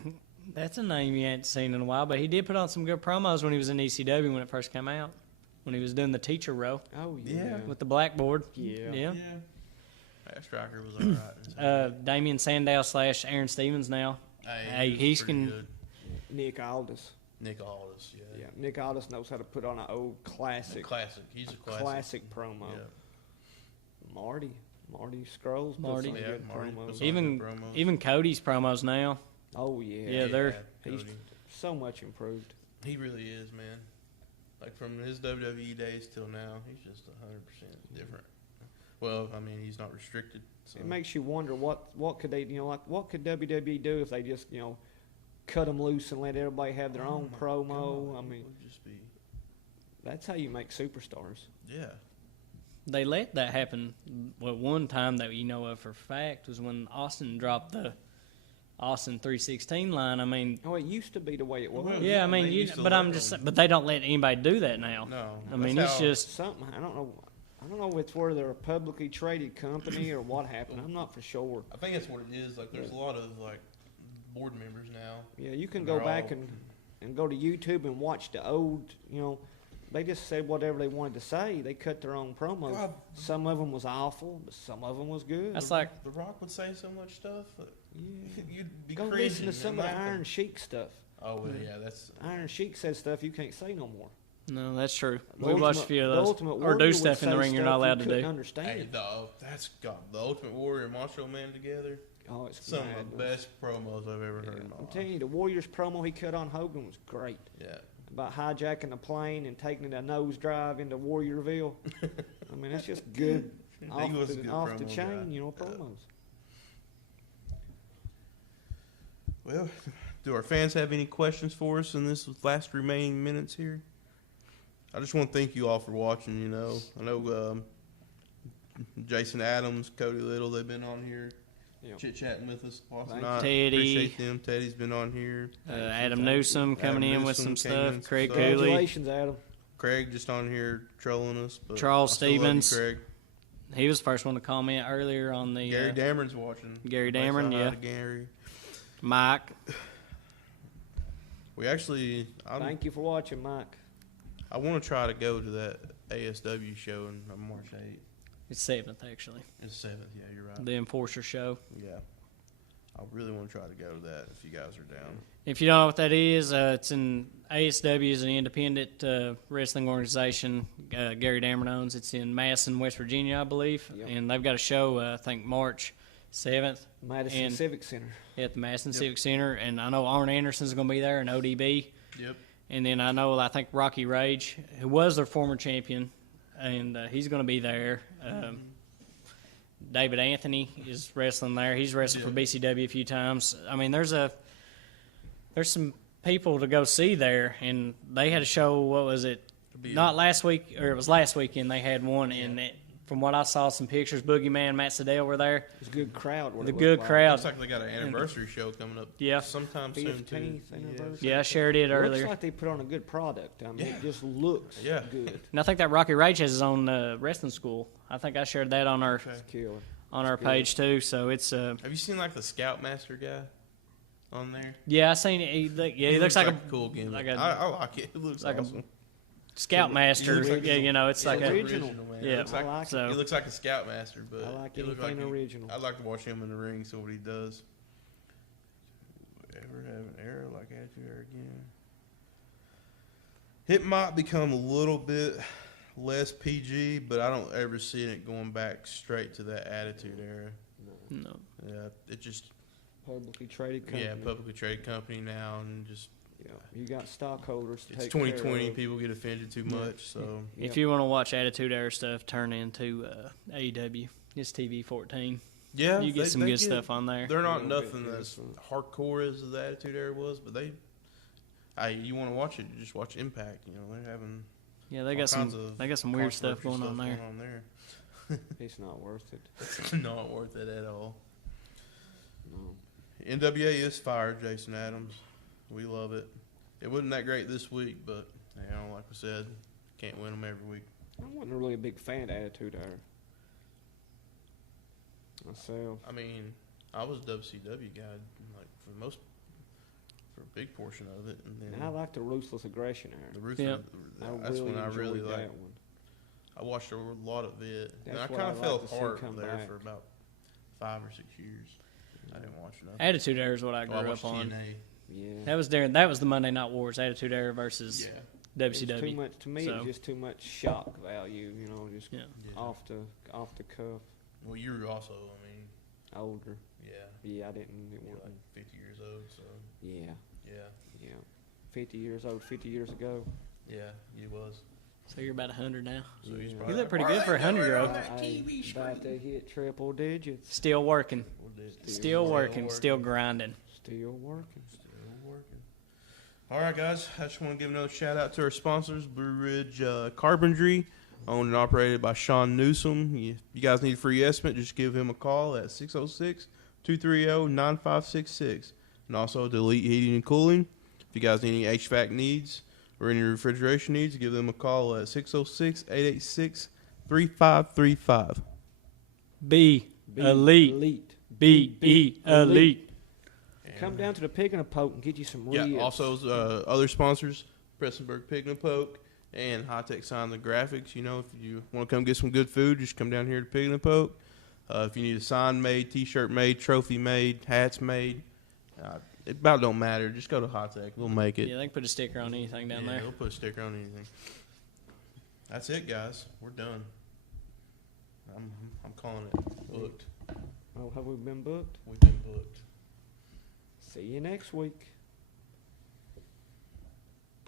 that's a name you ain't seen in a while, but he did put on some good promos when he was in ECW when it first came out. When he was doing the teacher role Oh Yeah. yeah. with the blackboard. Yeah. Yeah. Matt Stryker was alright. Damian Sandow / Aaron Stevens now. Hey, was he's pretty can- good. Nick Aldis. Nick Aldis, yeah. Yeah. Nick Aldis knows how to put on an old A classic. classic. He's a classic. Classic promo. Yeah. Marty Scrolls. Marty. Puts on Yeah, good Marty promos. puts on Even good promos. even Cody's promos now. Oh yeah. Yeah, they're- He's Cody. so much improved. He really is, man. Like from his WWE days till now, he's just 100% different. Well, I mean, he's not restricted. So. It makes you wonder what could they, what could WWE do if they just, cut them loose and let everybody have their own my promo? God, I mean, it would just be, that's how you make superstars. yeah. They let that happen. Well, one time that you know of for a fact was when Austin dropped the Austin 316 line. I mean, Oh, it used to be the way it was. Well, yeah, I they mean, used to but let I'm just, them- but they don't let anybody do that now. No. I mean, that's it's how- just Something I don't know if it's where they're a publicly traded company or what happened. I'm not for sure. I think that's what it is. Like, there's a lot of like board members now. Yeah, you can And go they're back all- and go to YouTube and watch the old, they just said whatever they wanted to say. They cut their own promos. God. Some of them was awful, but some of them was good. that's like, The Rock would say so much stuff. That Yeah. you'd be Go cringing listen to and some of the laughing. Iron Sheik stuff. Oh well, yeah, that's Iron Sheik says stuff you can't say no more. no, that's true. The We watched a Ultimate- few of the those, Ultimate or Warrior do would stuff in the say ring you're not stuff allowed to couldn't do. Understand. hey, that's got the Ultimate Warrior and Macho Man together. Oh, it's Some mad. of the best promos I've ever heard in my I'm life. telling you, the Warriors promo he cut on Hogan was great. Yeah. About hijacking a plane and taking a nose drive into Warriorville. I mean, that's just good He off was a the, good off the promo chain, guy. promos. Well, do our fans have any questions for us in this last remaining minutes here? I just want to thank you all for watching. I know Jason Adams, Cody Little, they've been on here Yep. chit chatting with us last Thank night. you. Teddy. Appreciate them. Teddy's been on here. Adam Newsom coming Adam in with Newsom some came in stuff. with Craig some stuff. Cooley, Congratulations, Adam. Craig just on here trolling us. But Charles I still love you, Stevens. Craig. he was the first one to comment earlier on the Gary Dameron's watching. Gary Thanks Dameron, out yeah. to Gary. Mike. We actually, Thank you for watching, Mike. I want to try to go to that ASW show on March 8th. It's 7th actually. It's 7th, yeah, you're right. The Enforcer show. Yeah. I really want to try to go to that if you guys are down. If you don't know what that is, it's an ASW is an independent wrestling organization. Gary Dameron owns. It's in Madison, West Virginia, I believe, Yep. and they've got a show. I think March 7th Madison And- Civic Center. at the Madison Yep. Civic Center, and I know Arn Anderson's going to be there and ODB. Yep. And then I think Rocky Rage, who was their former champion, and he's going to be there. David Anthony is wrestling there. He's wrestled for BCW a few times. I mean, there's some people to go see there, and they had a show. What was it? Not last week, or it was last weekend. They had one, and from what I saw, some pictures. Boogeyman, Matt Sedell were there. It's a good crowd. The good crowd. Looks like they got an anniversary show coming up. Yeah. Sometime soon too. 15th anniversary. Yeah, I shared it earlier. Looks like they put on a good product. I mean, it just looks good. And I think that Rocky Rage has his own wrestling school. I think I shared that on our It's killer. page too. So it's Have you seen like the Scoutmaster guy on there? I seen it. He looks like a cool gimmick. like a- I like it. It looks like a awesome. Scoutmaster. looks like It's like a original. Man. Yeah. It looks like, I like so. he looks like a Scoutmaster, but I like it looks anything like original. I'd like to watch him in the ring, see what he does. Ever have an era like Attitude Era again? It might become a little bit less PG, but I don't ever see it going back straight to that Attitude Era. No. Yeah, it just Publicly traded company. publicly traded company now, and just Yeah, you got stockholders to it's take 2020. care of. People get offended too much, so If you want to watch Attitude Era stuff, turn into AEW. It's TV 14. yeah, You get they- some they good stuff on there. They're not A little bit nothing that's different. hardcore as the Attitude Era was, but you want to watch it, you just watch Impact. You know, they're having Yeah, they all got kinds some. of They got some weird stuff going on there. It's not worth it. It's not worth it at all. No. NWA is fired, Jason Adams. We love it. It wasn't that great this week, but like we said, can't win them every week. I wasn't really a big fan of Attitude Era. Myself. I mean, I was a WCW guy, like for a big portion of it, and then And I like the Ruthless Aggression Era. the Ruthless. Yeah. That's when I enjoyed really that liked. one. I watched a lot of it, and I That's what kind of I'd fell like to see apart come there back. for about 5 or 6 years. I didn't watch enough. Attitude Era is what I Oh, I grew watched up on. TNA. Yeah. That was the Monday Night Wars. Attitude Era versus Yeah. It's too WCW. much to me. So- It's just too much shock value. Just Yeah. Yeah. off the cuff. Well, you're also, I mean, Older. yeah, Yeah, I didn't. It you're wasn't. like 50 years old, so Yeah, yeah, yeah. 50 years old. 50 years ago. yeah, you was. So you're about 100 now. So he's Yeah. probably You look pretty good for a 100-year-old. About to hit triple digits. Still working. Still Still working. working. Still grinding. Still working. Still working. All right, guys. I just want to give another shout out to our sponsors, Blue Ridge Carpentry, owned and operated by Sean Newsom. You guys need a free estimate, just give him a call at 606-230-9566. And also Delete Heating and Cooling. If you guys need any HVAC needs or any refrigeration needs, give them a call at 606-886-3535. B. Elite. Elite. B-E. Elite. Come down to the Pig and a Poke and get you some ribs. Yeah, also other sponsors, Prestonburg Pig and Poke and High Tech Signs and Graphics. You know, if you want to come get some good food, just come down here to Pig and Poke. If you need a sign made, T-shirt made, trophy made, hats made, it about don't matter. Just go to High Tech. We'll make it. Yeah, they can put a sticker on anything down Yeah, there. We'll put a sticker on anything. That's it, guys. We're done. I'm calling it booked. Oh, have we been booked? We've been booked. See you next week.